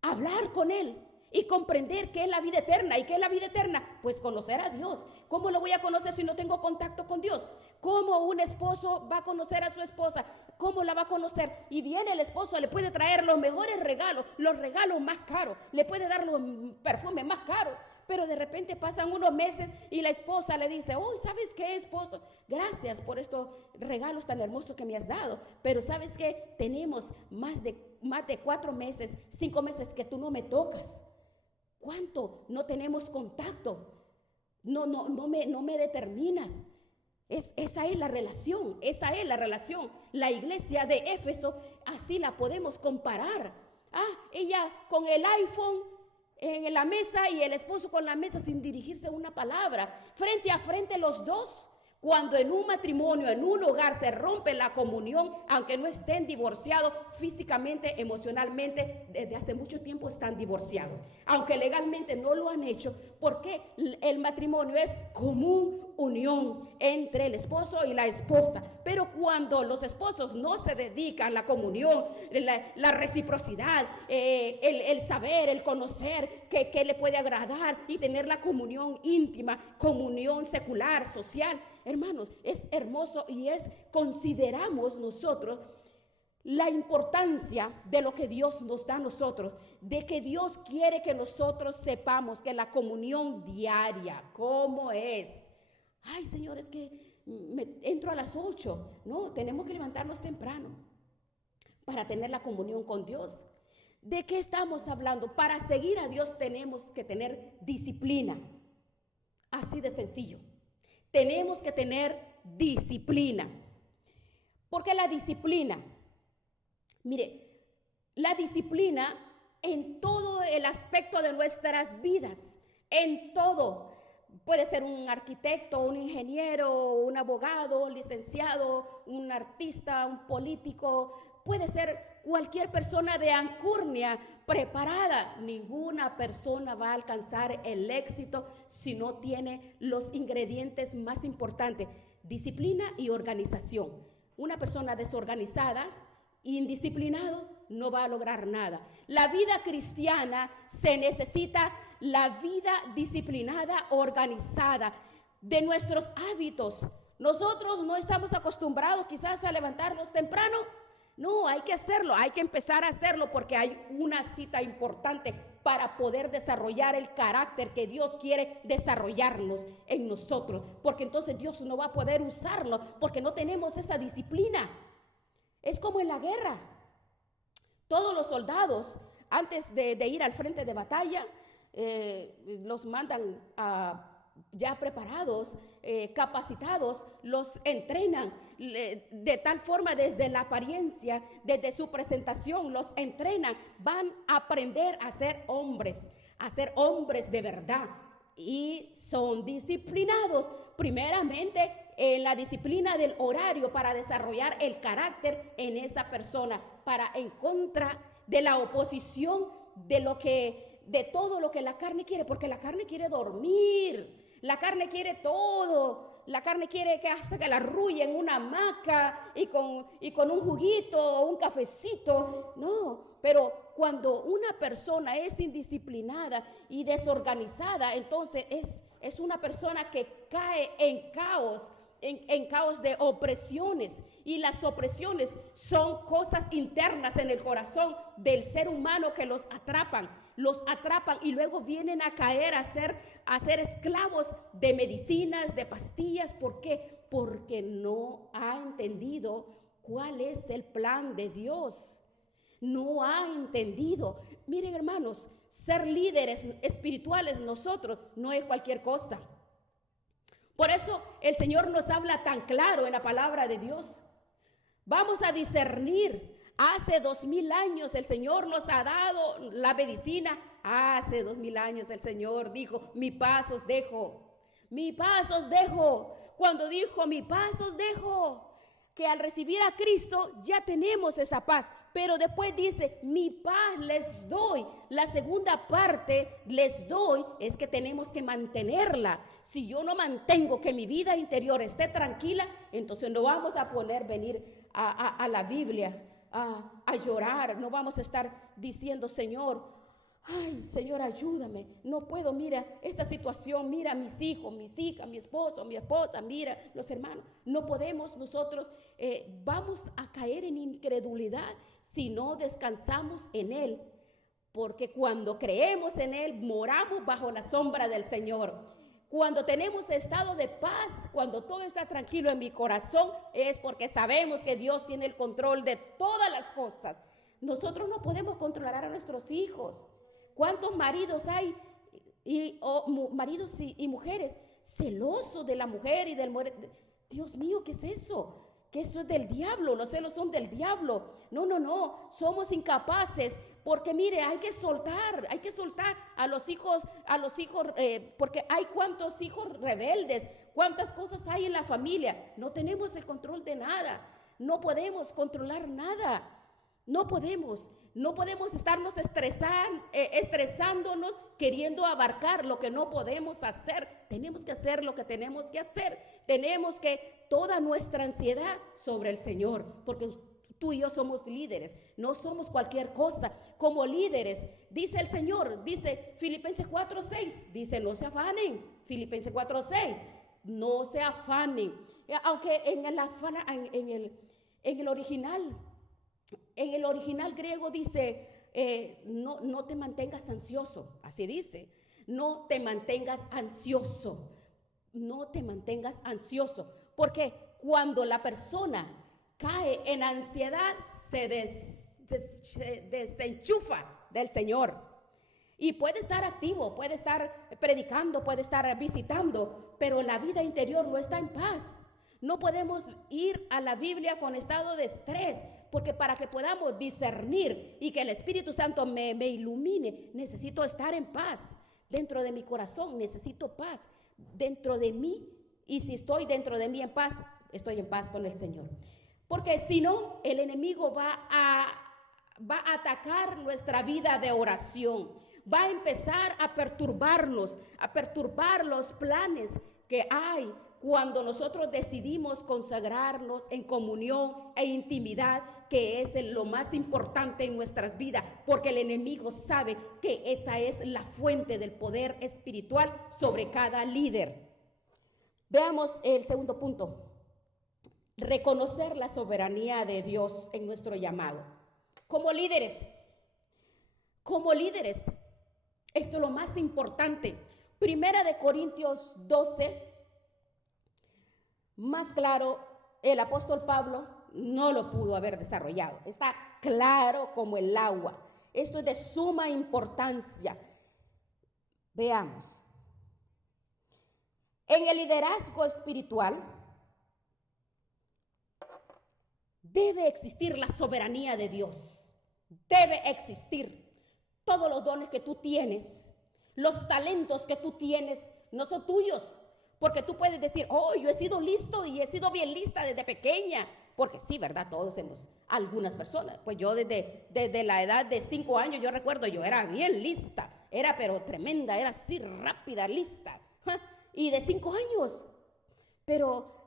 hablar con Él y comprender qué es la vida eterna. ¿Y qué es la vida eterna? Pues conocer a Dios. ¿Cómo lo voy a conocer si no tengo contacto con Dios? ¿Cómo un esposo va a conocer a su esposa? ¿Cómo la va a conocer? Y viene el esposo, le puede traer los mejores regalos, los regalos más caros, le puede dar los perfumes más caros. Pero de repente pasan unos meses y la esposa le dice, ¿sabes qué, esposo? Gracias por estos regalos tan hermosos que me has dado. Pero ¿sabes qué? Tenemos más de 4 meses, 5 meses que tú no me tocas. ¿Cuánto no tenemos contacto? No me determinas. Esa es la relación. La iglesia de Éfeso, así la podemos comparar. Ella con el iPhone en la mesa y el esposo con la mesa sin dirigirse una palabra, frente a frente los dos. Cuando en un matrimonio, en un hogar se rompe la comunión, aunque no estén divorciados físicamente, emocionalmente, desde hace mucho tiempo están divorciados, aunque legalmente no lo han hecho, porque el matrimonio es común unión entre el esposo y la esposa. Pero cuando los esposos no se dedican a la comunión, la reciprocidad, el saber, el conocer qué le puede agradar y tener la comunión íntima, comunión secular, social, hermanos, es hermoso y consideramos nosotros la importancia de lo que Dios nos da a nosotros, de que Dios quiere que nosotros sepamos que la comunión diaria, ¿cómo es? Ay, Señor, es que entro a las 8. No, tenemos que levantarnos temprano para tener la comunión con Dios. ¿De qué estamos hablando? Para seguir a Dios tenemos que tener disciplina. Así de sencillo. Tenemos que tener disciplina. Porque la disciplina, mire, la disciplina en todo el aspecto de nuestras vidas, en todo. Puede ser un arquitecto, un ingeniero, un abogado, un licenciado, un artista, un político. Puede ser cualquier persona de alcurnia preparada. Ninguna persona va a alcanzar el éxito si no tiene los ingredientes más importantes. disciplina y organización. Una persona desorganizada, indisciplinado, no va a lograr nada. La vida cristiana se necesita la vida disciplinada, organizada, de nuestros hábitos. Nosotros no estamos acostumbrados quizás a levantarnos temprano. No, hay que hacerlo, hay que empezar a hacerlo porque hay una cita importante para poder desarrollar el carácter que Dios quiere desarrollarnos en nosotros. Porque entonces Dios no va a poder usarnos porque no tenemos esa disciplina. Es como en la guerra. Todos los soldados, antes de ir al frente de batalla, los mandan ya preparados, capacitados, los entrenan de tal forma desde la apariencia, desde su presentación, los entrenan, van a aprender a ser hombres de verdad y son disciplinados primeramente en la disciplina del horario para desarrollar el carácter en esa persona, para en contra de la oposición de todo lo que la carne quiere, porque la carne quiere dormir, la carne quiere todo, la carne quiere que hasta que la arrulle en una hamaca y con un juguito o un cafecito. No, pero cuando una persona es indisciplinada y desorganizada, entonces es una persona que cae en caos, en caos de opresiones, y las opresiones son cosas internas en el corazón del ser humano que los atrapan y luego vienen a caer a ser esclavos de medicinas, de pastillas. ¿Por qué? Porque no ha entendido cuál es el plan de Dios. No ha entendido. Miren, hermanos, ser líderes espirituales nosotros no es cualquier cosa. Por eso el Señor nos habla tan claro en la palabra de Dios. Vamos a discernir. Hace 2000 años el Señor nos ha dado la medicina. Hace 2000 años el Señor dijo, mi paz os dejo. Mi paz os dejo. Cuando dijo, mi paz os dejo, que al recibir a Cristo ya tenemos esa paz. Pero después dice, mi paz les doy. La segunda parte, les doy, es que tenemos que mantenerla. Si yo no mantengo que mi vida interior esté tranquila, entonces no vamos a poder venir a la Biblia a llorar. No vamos a estar diciendo, Señor, ay, Señor, ayúdame. No puedo, mira esta situación, mira mis hijos, mis hijas, mi esposo, mi esposa, mira los hermanos. No podemos nosotros, vamos a caer en incredulidad si no descansamos en Él. Porque cuando creemos en Él, moramos bajo la sombra del Señor. Cuando tenemos estado de paz, cuando todo está tranquilo en mi corazón, es porque sabemos que Dios tiene el control de todas las cosas. Nosotros no podemos controlar a nuestros hijos. ¿Cuántos maridos hay, maridos y mujeres celosos de la mujer y del mujer? Dios mío, ¿qué es eso? Que eso es del diablo, los celos son del diablo. No, somos incapaces, porque mire, hay que soltar a los hijos, porque hay cuántos hijos rebeldes, cuántas cosas hay en la familia. No tenemos el control de nada, no podemos controlar nada. No podemos estarnos estresándonos, queriendo abarcar lo que no podemos hacer. Tenemos que hacer lo que tenemos que hacer. Tenemos que toda nuestra ansiedad sobre el Señor, porque tú y yo somos líderes, no somos cualquier cosa. Como líderes, dice el Señor, dice Filipenses 4:6, dice no se afanen. Filipenses 4:6, no se afanen. Aunque en el original griego dice, no te mantengas ansioso, así dice, no te mantengas ansioso, porque cuando la persona cae en ansiedad, se desenchufa del Señor. Y puede estar activo, puede estar predicando, puede estar visitando, pero la vida interior no está en paz. No podemos ir a la Biblia con estado de estrés, porque para que podamos discernir y que el Espíritu Santo me ilumine, necesito estar en paz. Dentro de mi corazón necesito paz, dentro de mí. Y si estoy dentro de mí en paz, estoy en paz con el Señor. Porque si no, el enemigo va a atacar nuestra vida de oración. Va a empezar a perturbarnos, a perturbar los planes que hay cuando nosotros decidimos consagrarnos en comunión e intimidad, que es lo más importante en nuestras vidas, porque el enemigo sabe que esa es la fuente del poder espiritual sobre cada líder. Veamos el segundo punto: reconocer la soberanía de Dios en nuestro llamado. Como líderes, esto es lo más importante. Primera de Corintios 12, más claro, el apóstol Pablo no lo pudo haber desarrollado. Está claro como el agua. Esto es de suma importancia. Veamos. En el liderazgo espiritual debe existir la soberanía de Dios. Debe existir. Todos los dones que tú tienes, los talentos que tú tienes, no son tuyos. Porque tú puedes decir, oh, yo he sido listo y he sido bien lista desde pequeña. Porque sí, ¿verdad? Todos hemos, algunas personas. Pues yo desde la edad de 5 años, yo recuerdo, yo era bien lista. Era pero tremenda, era así rápida, lista. Y de 5 años. Pero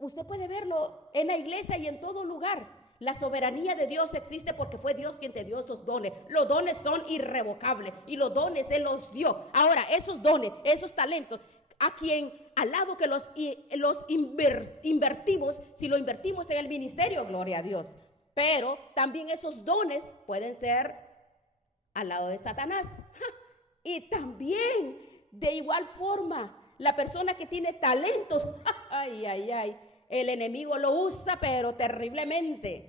usted puede verlo en la iglesia y en todo lugar. La soberanía de Dios existe porque fue Dios quien te dio esos dones. Los dones son irrevocables y los dones Él los dio. Ahora, esos dones, esos talentos, a quien al lado que los invertimos, si lo invertimos en el ministerio, gloria a Dios. Pero también esos dones pueden ser al lado de Satanás. Y también, de igual forma, la persona que tiene talentos, el enemigo lo usa, pero terriblemente.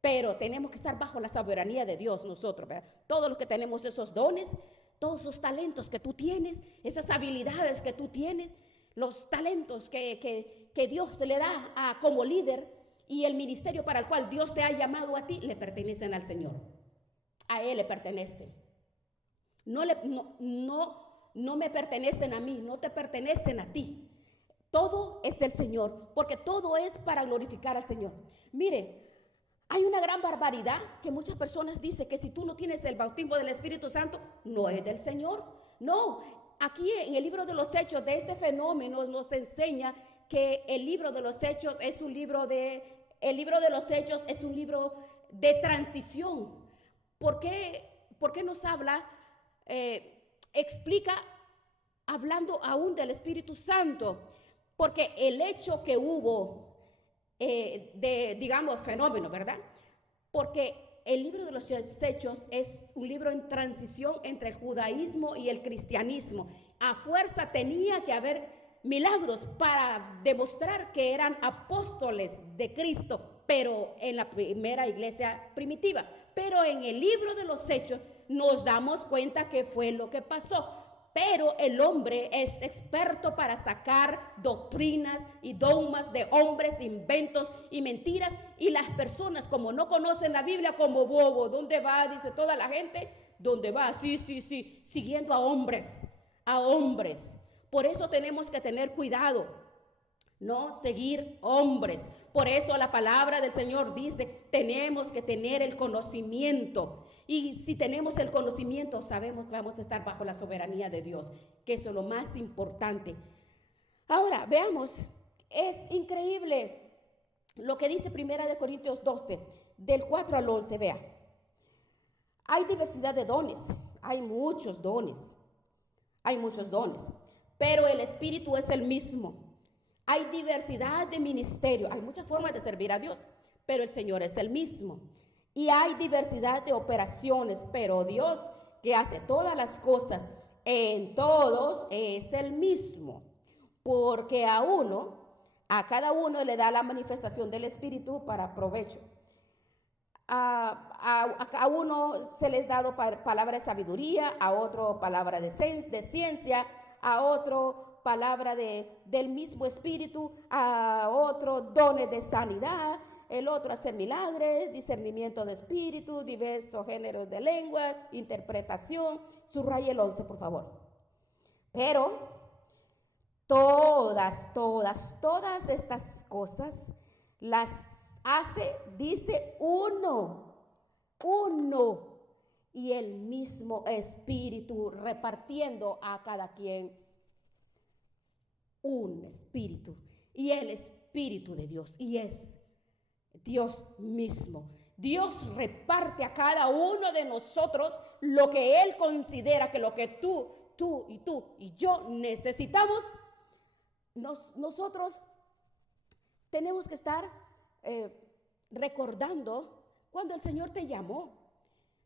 Pero tenemos que estar bajo la soberanía de Dios nosotros, ¿verdad? Todos los que tenemos esos dones, todos esos talentos que tú tienes, esas habilidades que tú tienes, los talentos que Dios le da como líder y el ministerio para el cual Dios te ha llamado a ti, le pertenecen al Señor. A Él le pertenecen. No me pertenecen a mí, no te pertenecen a ti. Todo es del Señor, porque todo es para glorificar al Señor. Mire, hay una gran barbaridad que muchas personas dicen que si tú no tienes el bautismo del Espíritu Santo, no es del Señor. No, aquí en el libro de los Hechos de este fenómeno nos enseña que el libro de los Hechos es un libro de transición. ¿Por qué nos habla? Explica hablando aún del Espíritu Santo, porque el hecho que hubo fenómeno, ¿verdad? Porque el libro de los Hechos es un libro en transición entre el judaísmo y el cristianismo. A fuerza tenía que haber milagros para demostrar que eran apóstoles de Cristo, pero en la primera iglesia primitiva. Pero en el libro de los Hechos nos damos cuenta que fue lo que pasó. Pero el hombre es experto para sacar doctrinas y dogmas de hombres, inventos y mentiras. Y las personas, como no conocen la Biblia, como bobo, ¿dónde va? Dice toda la gente, ¿dónde va? Sí, siguiendo a hombres. Por eso tenemos que tener cuidado, no seguir hombres. Por eso la palabra del Señor dice, tenemos que tener el conocimiento. Y si tenemos el conocimiento, sabemos que vamos a estar bajo la soberanía de Dios, que eso es lo más importante. Ahora, veamos, es increíble lo que dice Primera de Corintios 12, del 4 al 11, vea. Hay diversidad de dones, hay muchos dones, pero el Espíritu es el mismo. Hay diversidad de ministerio, hay muchas formas de servir a Dios, pero el Señor es el mismo. Y hay diversidad de operaciones, pero Dios, que hace todas las cosas en todos, es el mismo. Porque a cada uno le da la manifestación del Espíritu para provecho. A uno se les ha dado palabra de sabiduría, a otro palabra de ciencia, a otro palabra del mismo Espíritu, a otro dones de sanidad, el otro hacer milagros, discernimiento de espíritu, diversos géneros de lengua, interpretación. Subraye el 11, por favor. Pero todas estas cosas las hace, dice, uno, y el mismo Espíritu repartiendo a cada quien un espíritu, y el Espíritu de Dios, y es Dios mismo. Dios reparte a cada uno de nosotros lo que Él considera que lo que tú y yo necesitamos. Nosotros tenemos que estar recordando cuando el Señor te llamó.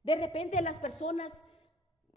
De repente las personas,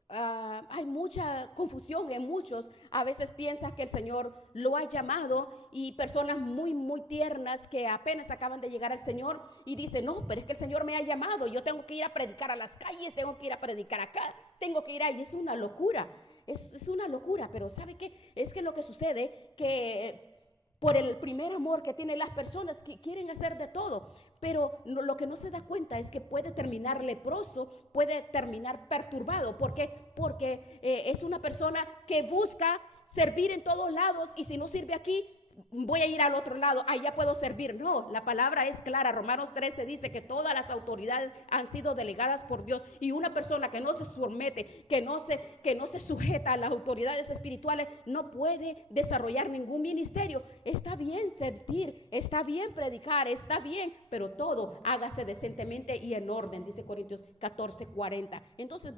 hay mucha confusión en muchos. A veces piensan que el Señor lo ha llamado, y personas muy, muy tiernas que apenas acaban de llegar al Señor y dicen, no, pero es que el Señor me ha llamado, yo tengo que ir a predicar a las calles, tengo que ir a predicar acá, tengo que ir ahí. Es una locura, es una locura. Pero ¿sabe qué? Es que lo que sucede que por el primer amor que tienen las personas, que quieren hacer de todo, pero lo que no se da cuenta es que puede terminar leproso, puede terminar perturbado. ¿Por qué? Porque es una persona que busca servir en todos lados, y si no sirve aquí, voy a ir al otro lado, allá puedo servir. No, la palabra es clara. Romanos 13 dice que todas las autoridades han sido delegadas por Dios, y una persona que no se somete, que no se sujeta a las autoridades espirituales, no puede desarrollar ningún ministerio. Está bien servir, está bien predicar, está bien, pero todo hágase decentemente y en orden, dice Corintios 14:40. Entonces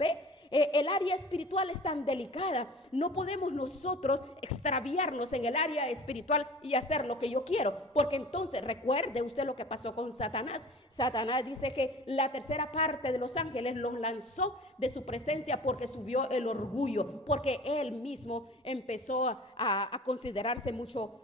el área espiritual es tan delicada. No podemos nosotros extraviarnos en el área espiritual y hacer lo que yo quiero, porque entonces recuerde usted lo que pasó con Satanás. Satanás dice que la tercera parte de los ángeles los lanzó de su presencia porque subió el orgullo, porque él mismo empezó a considerarse mucho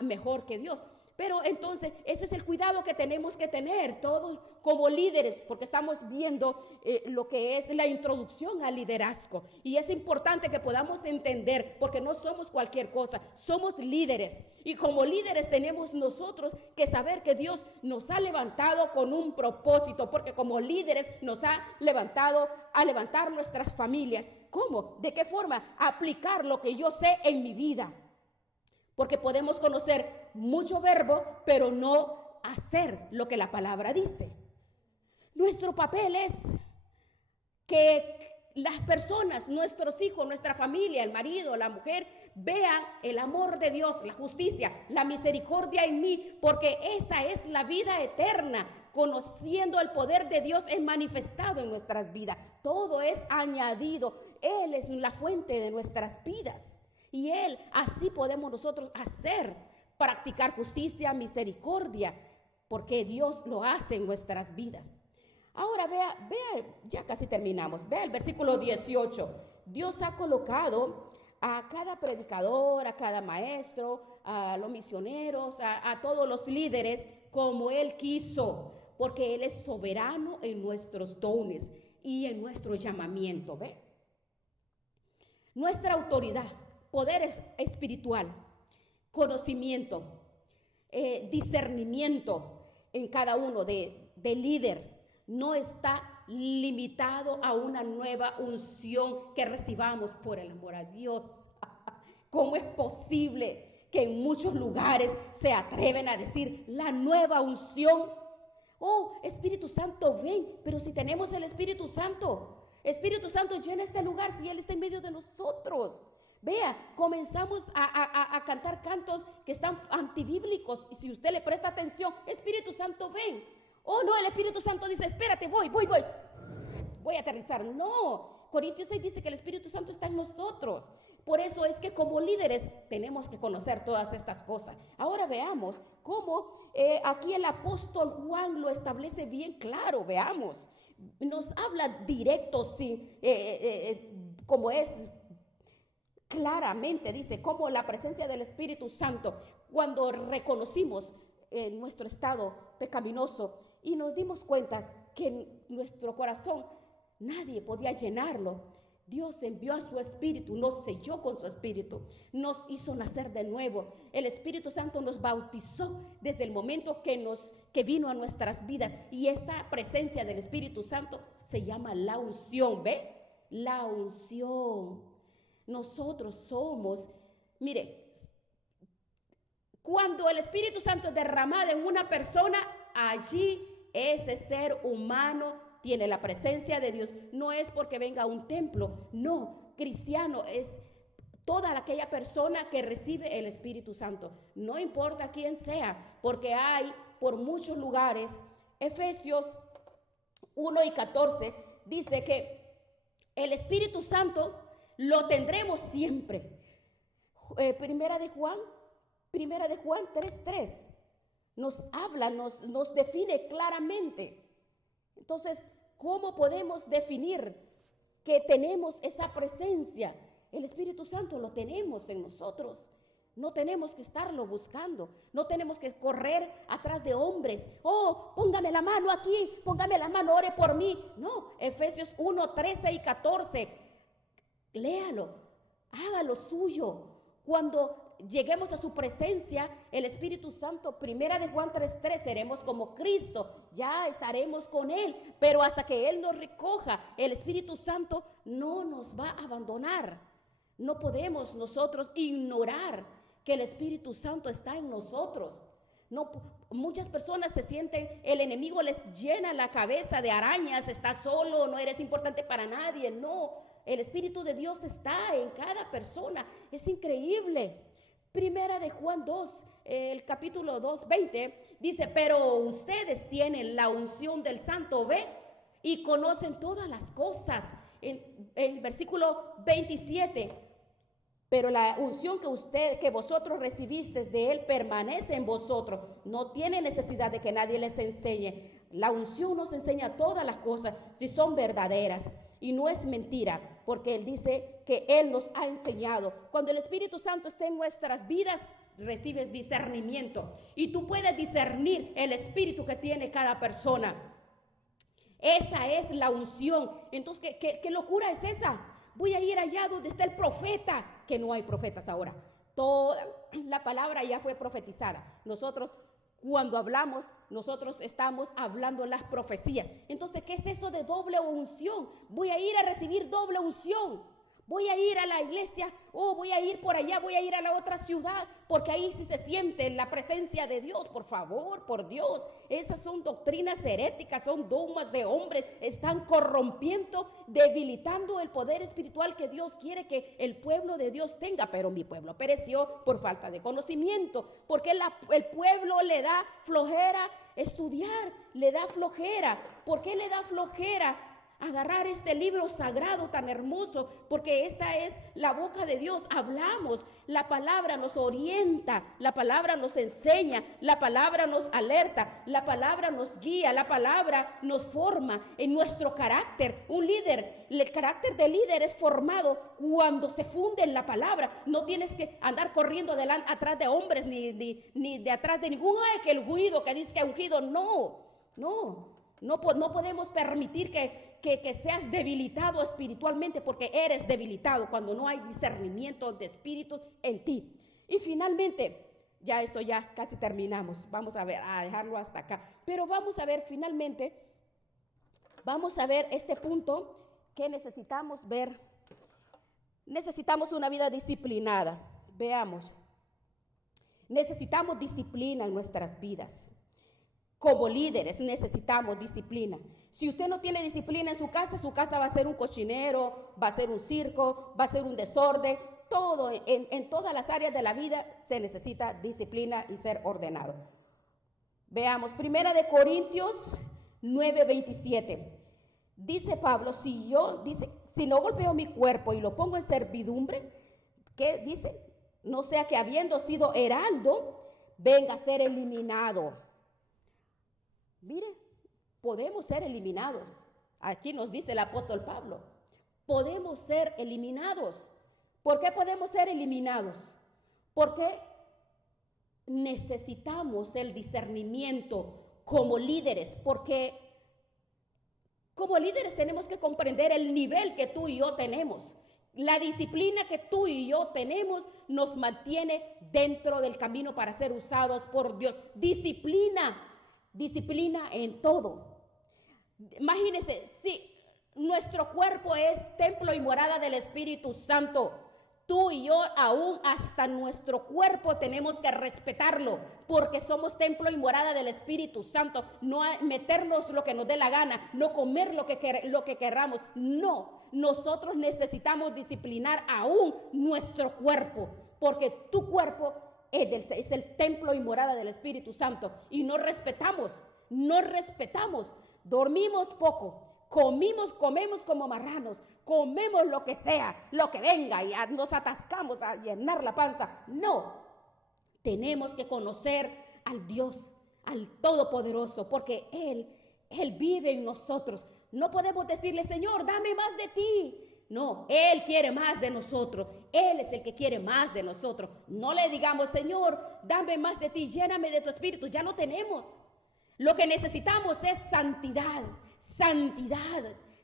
mejor que Dios. Pero entonces ese es el cuidado que tenemos que tener todos como líderes, porque estamos viendo lo que es la introducción al liderazgo. Y es importante que podamos entender, porque no somos cualquier cosa, somos líderes. Y como líderes tenemos nosotros que saber que Dios nos ha levantado con un propósito, porque como líderes nos ha levantado a levantar nuestras familias. ¿Cómo? ¿De qué forma? Aplicar lo que yo sé en mi vida. Porque podemos conocer mucho verbo, pero no hacer lo que la palabra dice. Nuestro papel es que las personas, nuestros hijos, nuestra familia, el marido, la mujer, vean el amor de Dios, la justicia, la misericordia en mí, porque esa es la vida eterna. Conociendo el poder de Dios es manifestado en nuestras vidas. Todo es añadido. Él es la fuente de nuestras vidas. Y Él, así podemos nosotros practicar justicia, misericordia, porque Dios lo hace en nuestras vidas. Ahora vea, ya casi terminamos. Vea el versículo 18. Dios ha colocado a cada predicador, a cada maestro, a los misioneros, a todos los líderes como Él quiso, porque Él es soberano en nuestros dones y en nuestro llamamiento. ¿Ve? Nuestra autoridad, poder espiritual, conocimiento, discernimiento en cada uno de líder, no está limitado a una nueva unción que recibamos por el amor a Dios. ¿Cómo es posible que en muchos lugares se atreven a decir la nueva unción? Oh, Espíritu Santo, ven. Pero si tenemos el Espíritu Santo llena este lugar, si Él está en medio de nosotros. Vea, comenzamos a cantar cantos que están antibíblicos, y si usted le presta atención, Espíritu Santo, ven. Oh, no, el Espíritu Santo dice, espérate, voy a aterrizar. No, Corintios 6 dice que el Espíritu Santo está en nosotros. Por eso es que como líderes tenemos que conocer todas estas cosas. Ahora veamos cómo aquí el apóstol Juan lo establece bien claro. Veamos, nos habla directo, como es claramente, dice, como la presencia del Espíritu Santo, cuando reconocimos nuestro estado pecaminoso y nos dimos cuenta que nuestro corazón nadie podía llenarlo, Dios envió a su Espíritu, nos selló con su Espíritu, nos hizo nacer de nuevo. El Espíritu Santo nos bautizó desde el momento que vino a nuestras vidas, y esta presencia del Espíritu Santo se llama la unción. ¿Ve? La unción. Nosotros somos, mire, cuando el Espíritu Santo es derramado en una persona, allí ese ser humano tiene la presencia de Dios. No es porque venga a un templo, no, cristiano es toda aquella persona que recibe el Espíritu Santo, no importa quién sea, porque hay por muchos lugares. Efesios 1:14 dice que el Espíritu Santo lo tendremos siempre. Primera de Juan 3:3 nos habla, nos define claramente. Entonces, ¿cómo podemos definir que tenemos esa presencia? El Espíritu Santo lo tenemos en nosotros. No tenemos que estarlo buscando. No tenemos que correr atrás de hombres. Oh, póngame la mano aquí, póngame la mano, ore por mí. No, Efesios 1:13-14. Léalo, hágalo suyo. Cuando lleguemos a su presencia, el Espíritu Santo, primera de Juan 3:3, seremos como Cristo, ya estaremos con Él, pero hasta que Él nos recoja, el Espíritu Santo no nos va a abandonar. No podemos nosotros ignorar que el Espíritu Santo está en nosotros. No, muchas personas se sienten, el enemigo les llena la cabeza de arañas, estás solo, no eres importante para nadie. No, el Espíritu de Dios está en cada persona, es increíble. Primera de Juan 2, el capítulo 2:20, dice, pero ustedes tienen la unción del Santo, ¿ve? Y conocen todas las cosas. En versículo 27, pero la unción que vosotros recibisteis de Él permanece en vosotros. No tiene necesidad de que nadie les enseñe. La unción nos enseña todas las cosas si son verdaderas. Y no es mentira, porque Él dice que Él nos ha enseñado. Cuando el Espíritu Santo esté en nuestras vidas, recibes discernimiento. Y tú puedes discernir el espíritu que tiene cada persona. Esa es la unción. Entonces, ¿qué locura es esa? Voy a ir allá donde está el profeta, que no hay profetas ahora. Toda la palabra ya fue profetizada. Nosotros, cuando hablamos, nosotros estamos hablando las profecías. Entonces, ¿qué es eso de doble unción? Voy a ir a recibir doble unción. Voy a ir a la iglesia, voy a ir por allá, voy a ir a la otra ciudad, porque ahí sí se siente la presencia de Dios. Por favor, por Dios, esas son doctrinas heréticas, son dogmas de hombres, están corrompiendo, debilitando el poder espiritual que Dios quiere que el pueblo de Dios tenga. Pero mi pueblo pereció por falta de conocimiento, porque el pueblo le da flojera estudiar, le da flojera. ¿Por qué le da flojera agarrar este libro sagrado tan hermoso? Porque esta es la boca de Dios. Hablamos, la palabra nos orienta, la palabra nos enseña, la palabra nos alerta, la palabra nos guía, la palabra nos forma en nuestro carácter. Un líder, el carácter del líder es formado cuando se funde en la palabra. No tienes que andar corriendo atrás de hombres ni de atrás de ningún, que el ungido, que dice que ungido. No podemos permitir que seas debilitado espiritualmente, porque eres debilitado cuando no hay discernimiento de espíritus en ti. Y finalmente, ya casi terminamos, vamos a dejarlo hasta acá, pero vamos a ver finalmente, vamos a ver este punto que necesitamos ver. Necesitamos una vida disciplinada. Veamos, necesitamos disciplina en nuestras vidas. Como líderes necesitamos disciplina. Si usted no tiene disciplina en su casa va a ser un cochinero, va a ser un circo, va a ser un desorden. Todo, en todas las áreas de la vida se necesita disciplina y ser ordenado. Veamos, 1 Corintios 9:27. Dice Pablo, si no golpeo mi cuerpo y lo pongo en servidumbre, ¿qué dice? No sea que habiendo sido heraldo, venga a ser eliminado. Mire, podemos ser eliminados. Aquí nos dice el apóstol Pablo, podemos ser eliminados. ¿Por qué podemos ser eliminados? Porque necesitamos el discernimiento como líderes, porque como líderes tenemos que comprender el nivel que tú y yo tenemos. La disciplina que tú y yo tenemos nos mantiene dentro del camino para ser usados por Dios. Disciplina en todo. Imagínense, si nuestro cuerpo es templo y morada del Espíritu Santo, Tú y yo aún hasta nuestro cuerpo tenemos que respetarlo, porque somos templo y morada del Espíritu Santo. No meternos lo que nos dé la gana, no comer lo que queramos. No, nosotros necesitamos disciplinar aún nuestro cuerpo, porque tu cuerpo es el templo y morada del Espíritu Santo. Y no respetamos, dormimos poco. Comemos como marranos, comemos lo que sea, lo que venga y nos atascamos a llenar la panza. No, tenemos que conocer al Dios, al Todopoderoso, porque Él vive en nosotros. No podemos decirle, Señor, dame más de ti. No, Él quiere más de nosotros. Él es el que quiere más de nosotros. No le digamos, Señor, dame más de ti, lléname de tu espíritu. Ya lo tenemos. Lo que necesitamos es santidad.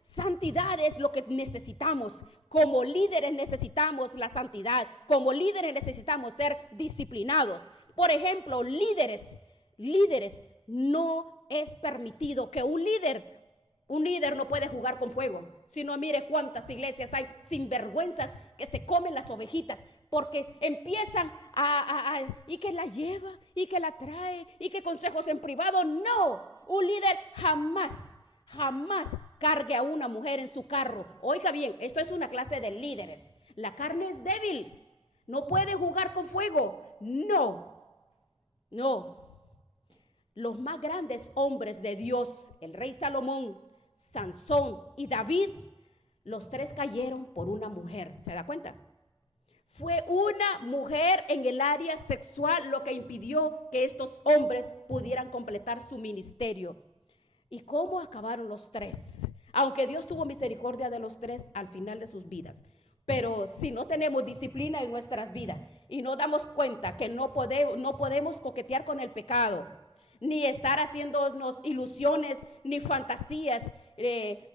Santidad es lo que necesitamos. Como líderes necesitamos la santidad. Como líderes necesitamos ser disciplinados. Por ejemplo, líderes, no es permitido que un líder no puede jugar con fuego. Si no, mire cuántas iglesias hay sinvergüenzas que se comen las ovejitas, porque empiezan y que la lleva, y que la trae, y que consejos en privado. No, un líder jamás cargue a una mujer en su carro. Oiga bien, esto es una clase de líderes. La carne es débil, no puede jugar con fuego. No. Los más grandes hombres de Dios, el rey Salomón, Sansón y David, los tres cayeron por una mujer. ¿Se da cuenta? Fue una mujer en el área sexual lo que impidió que estos hombres pudieran completar su ministerio. ¿Y cómo acabaron los tres? Aunque Dios tuvo misericordia de los tres al final de sus vidas. Pero si no tenemos disciplina en nuestras vidas y no damos cuenta que no podemos coquetear con el pecado, ni estar haciéndonos ilusiones, ni fantasías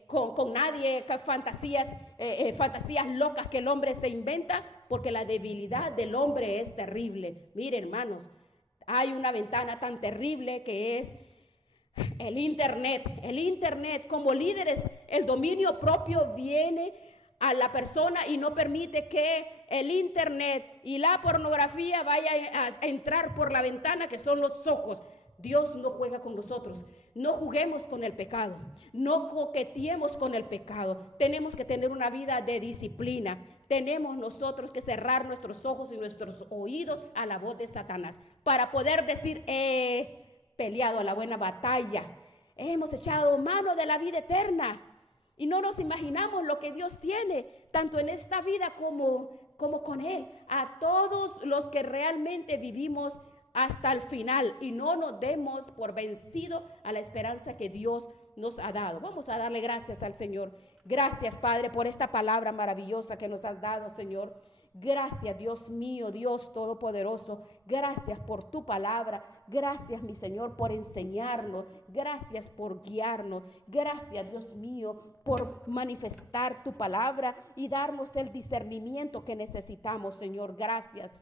con nadie, fantasías locas que el hombre se inventa, porque la debilidad del hombre es terrible. Miren, hermanos, hay una ventana tan terrible que es el Internet. Como líderes, el dominio propio viene a la persona y no permite que el Internet y la pornografía vaya a entrar por la ventana que son los ojos. Dios no juega con nosotros. No juguemos con el pecado. No coqueteemos con el pecado. Tenemos que tener una vida de disciplina. Tenemos nosotros que cerrar nuestros ojos y nuestros oídos a la voz de Satanás para poder decir, peleado la buena batalla, hemos echado mano de la vida eterna y no nos imaginamos lo que Dios tiene tanto en esta vida como con Él, a todos los que realmente vivimos hasta el final, y no nos demos por vencido a la esperanza que Dios nos ha dado. Vamos a darle gracias al Señor. Gracias, Padre, por esta palabra maravillosa que nos has dado, Señor. Gracias, Dios mío, Dios Todopoderoso. Gracias por tu palabra. Gracias, mi Señor, por enseñarnos. Gracias por guiarnos. Gracias, Dios mío, por manifestar tu palabra y darnos el discernimiento que necesitamos, Señor. Gracias.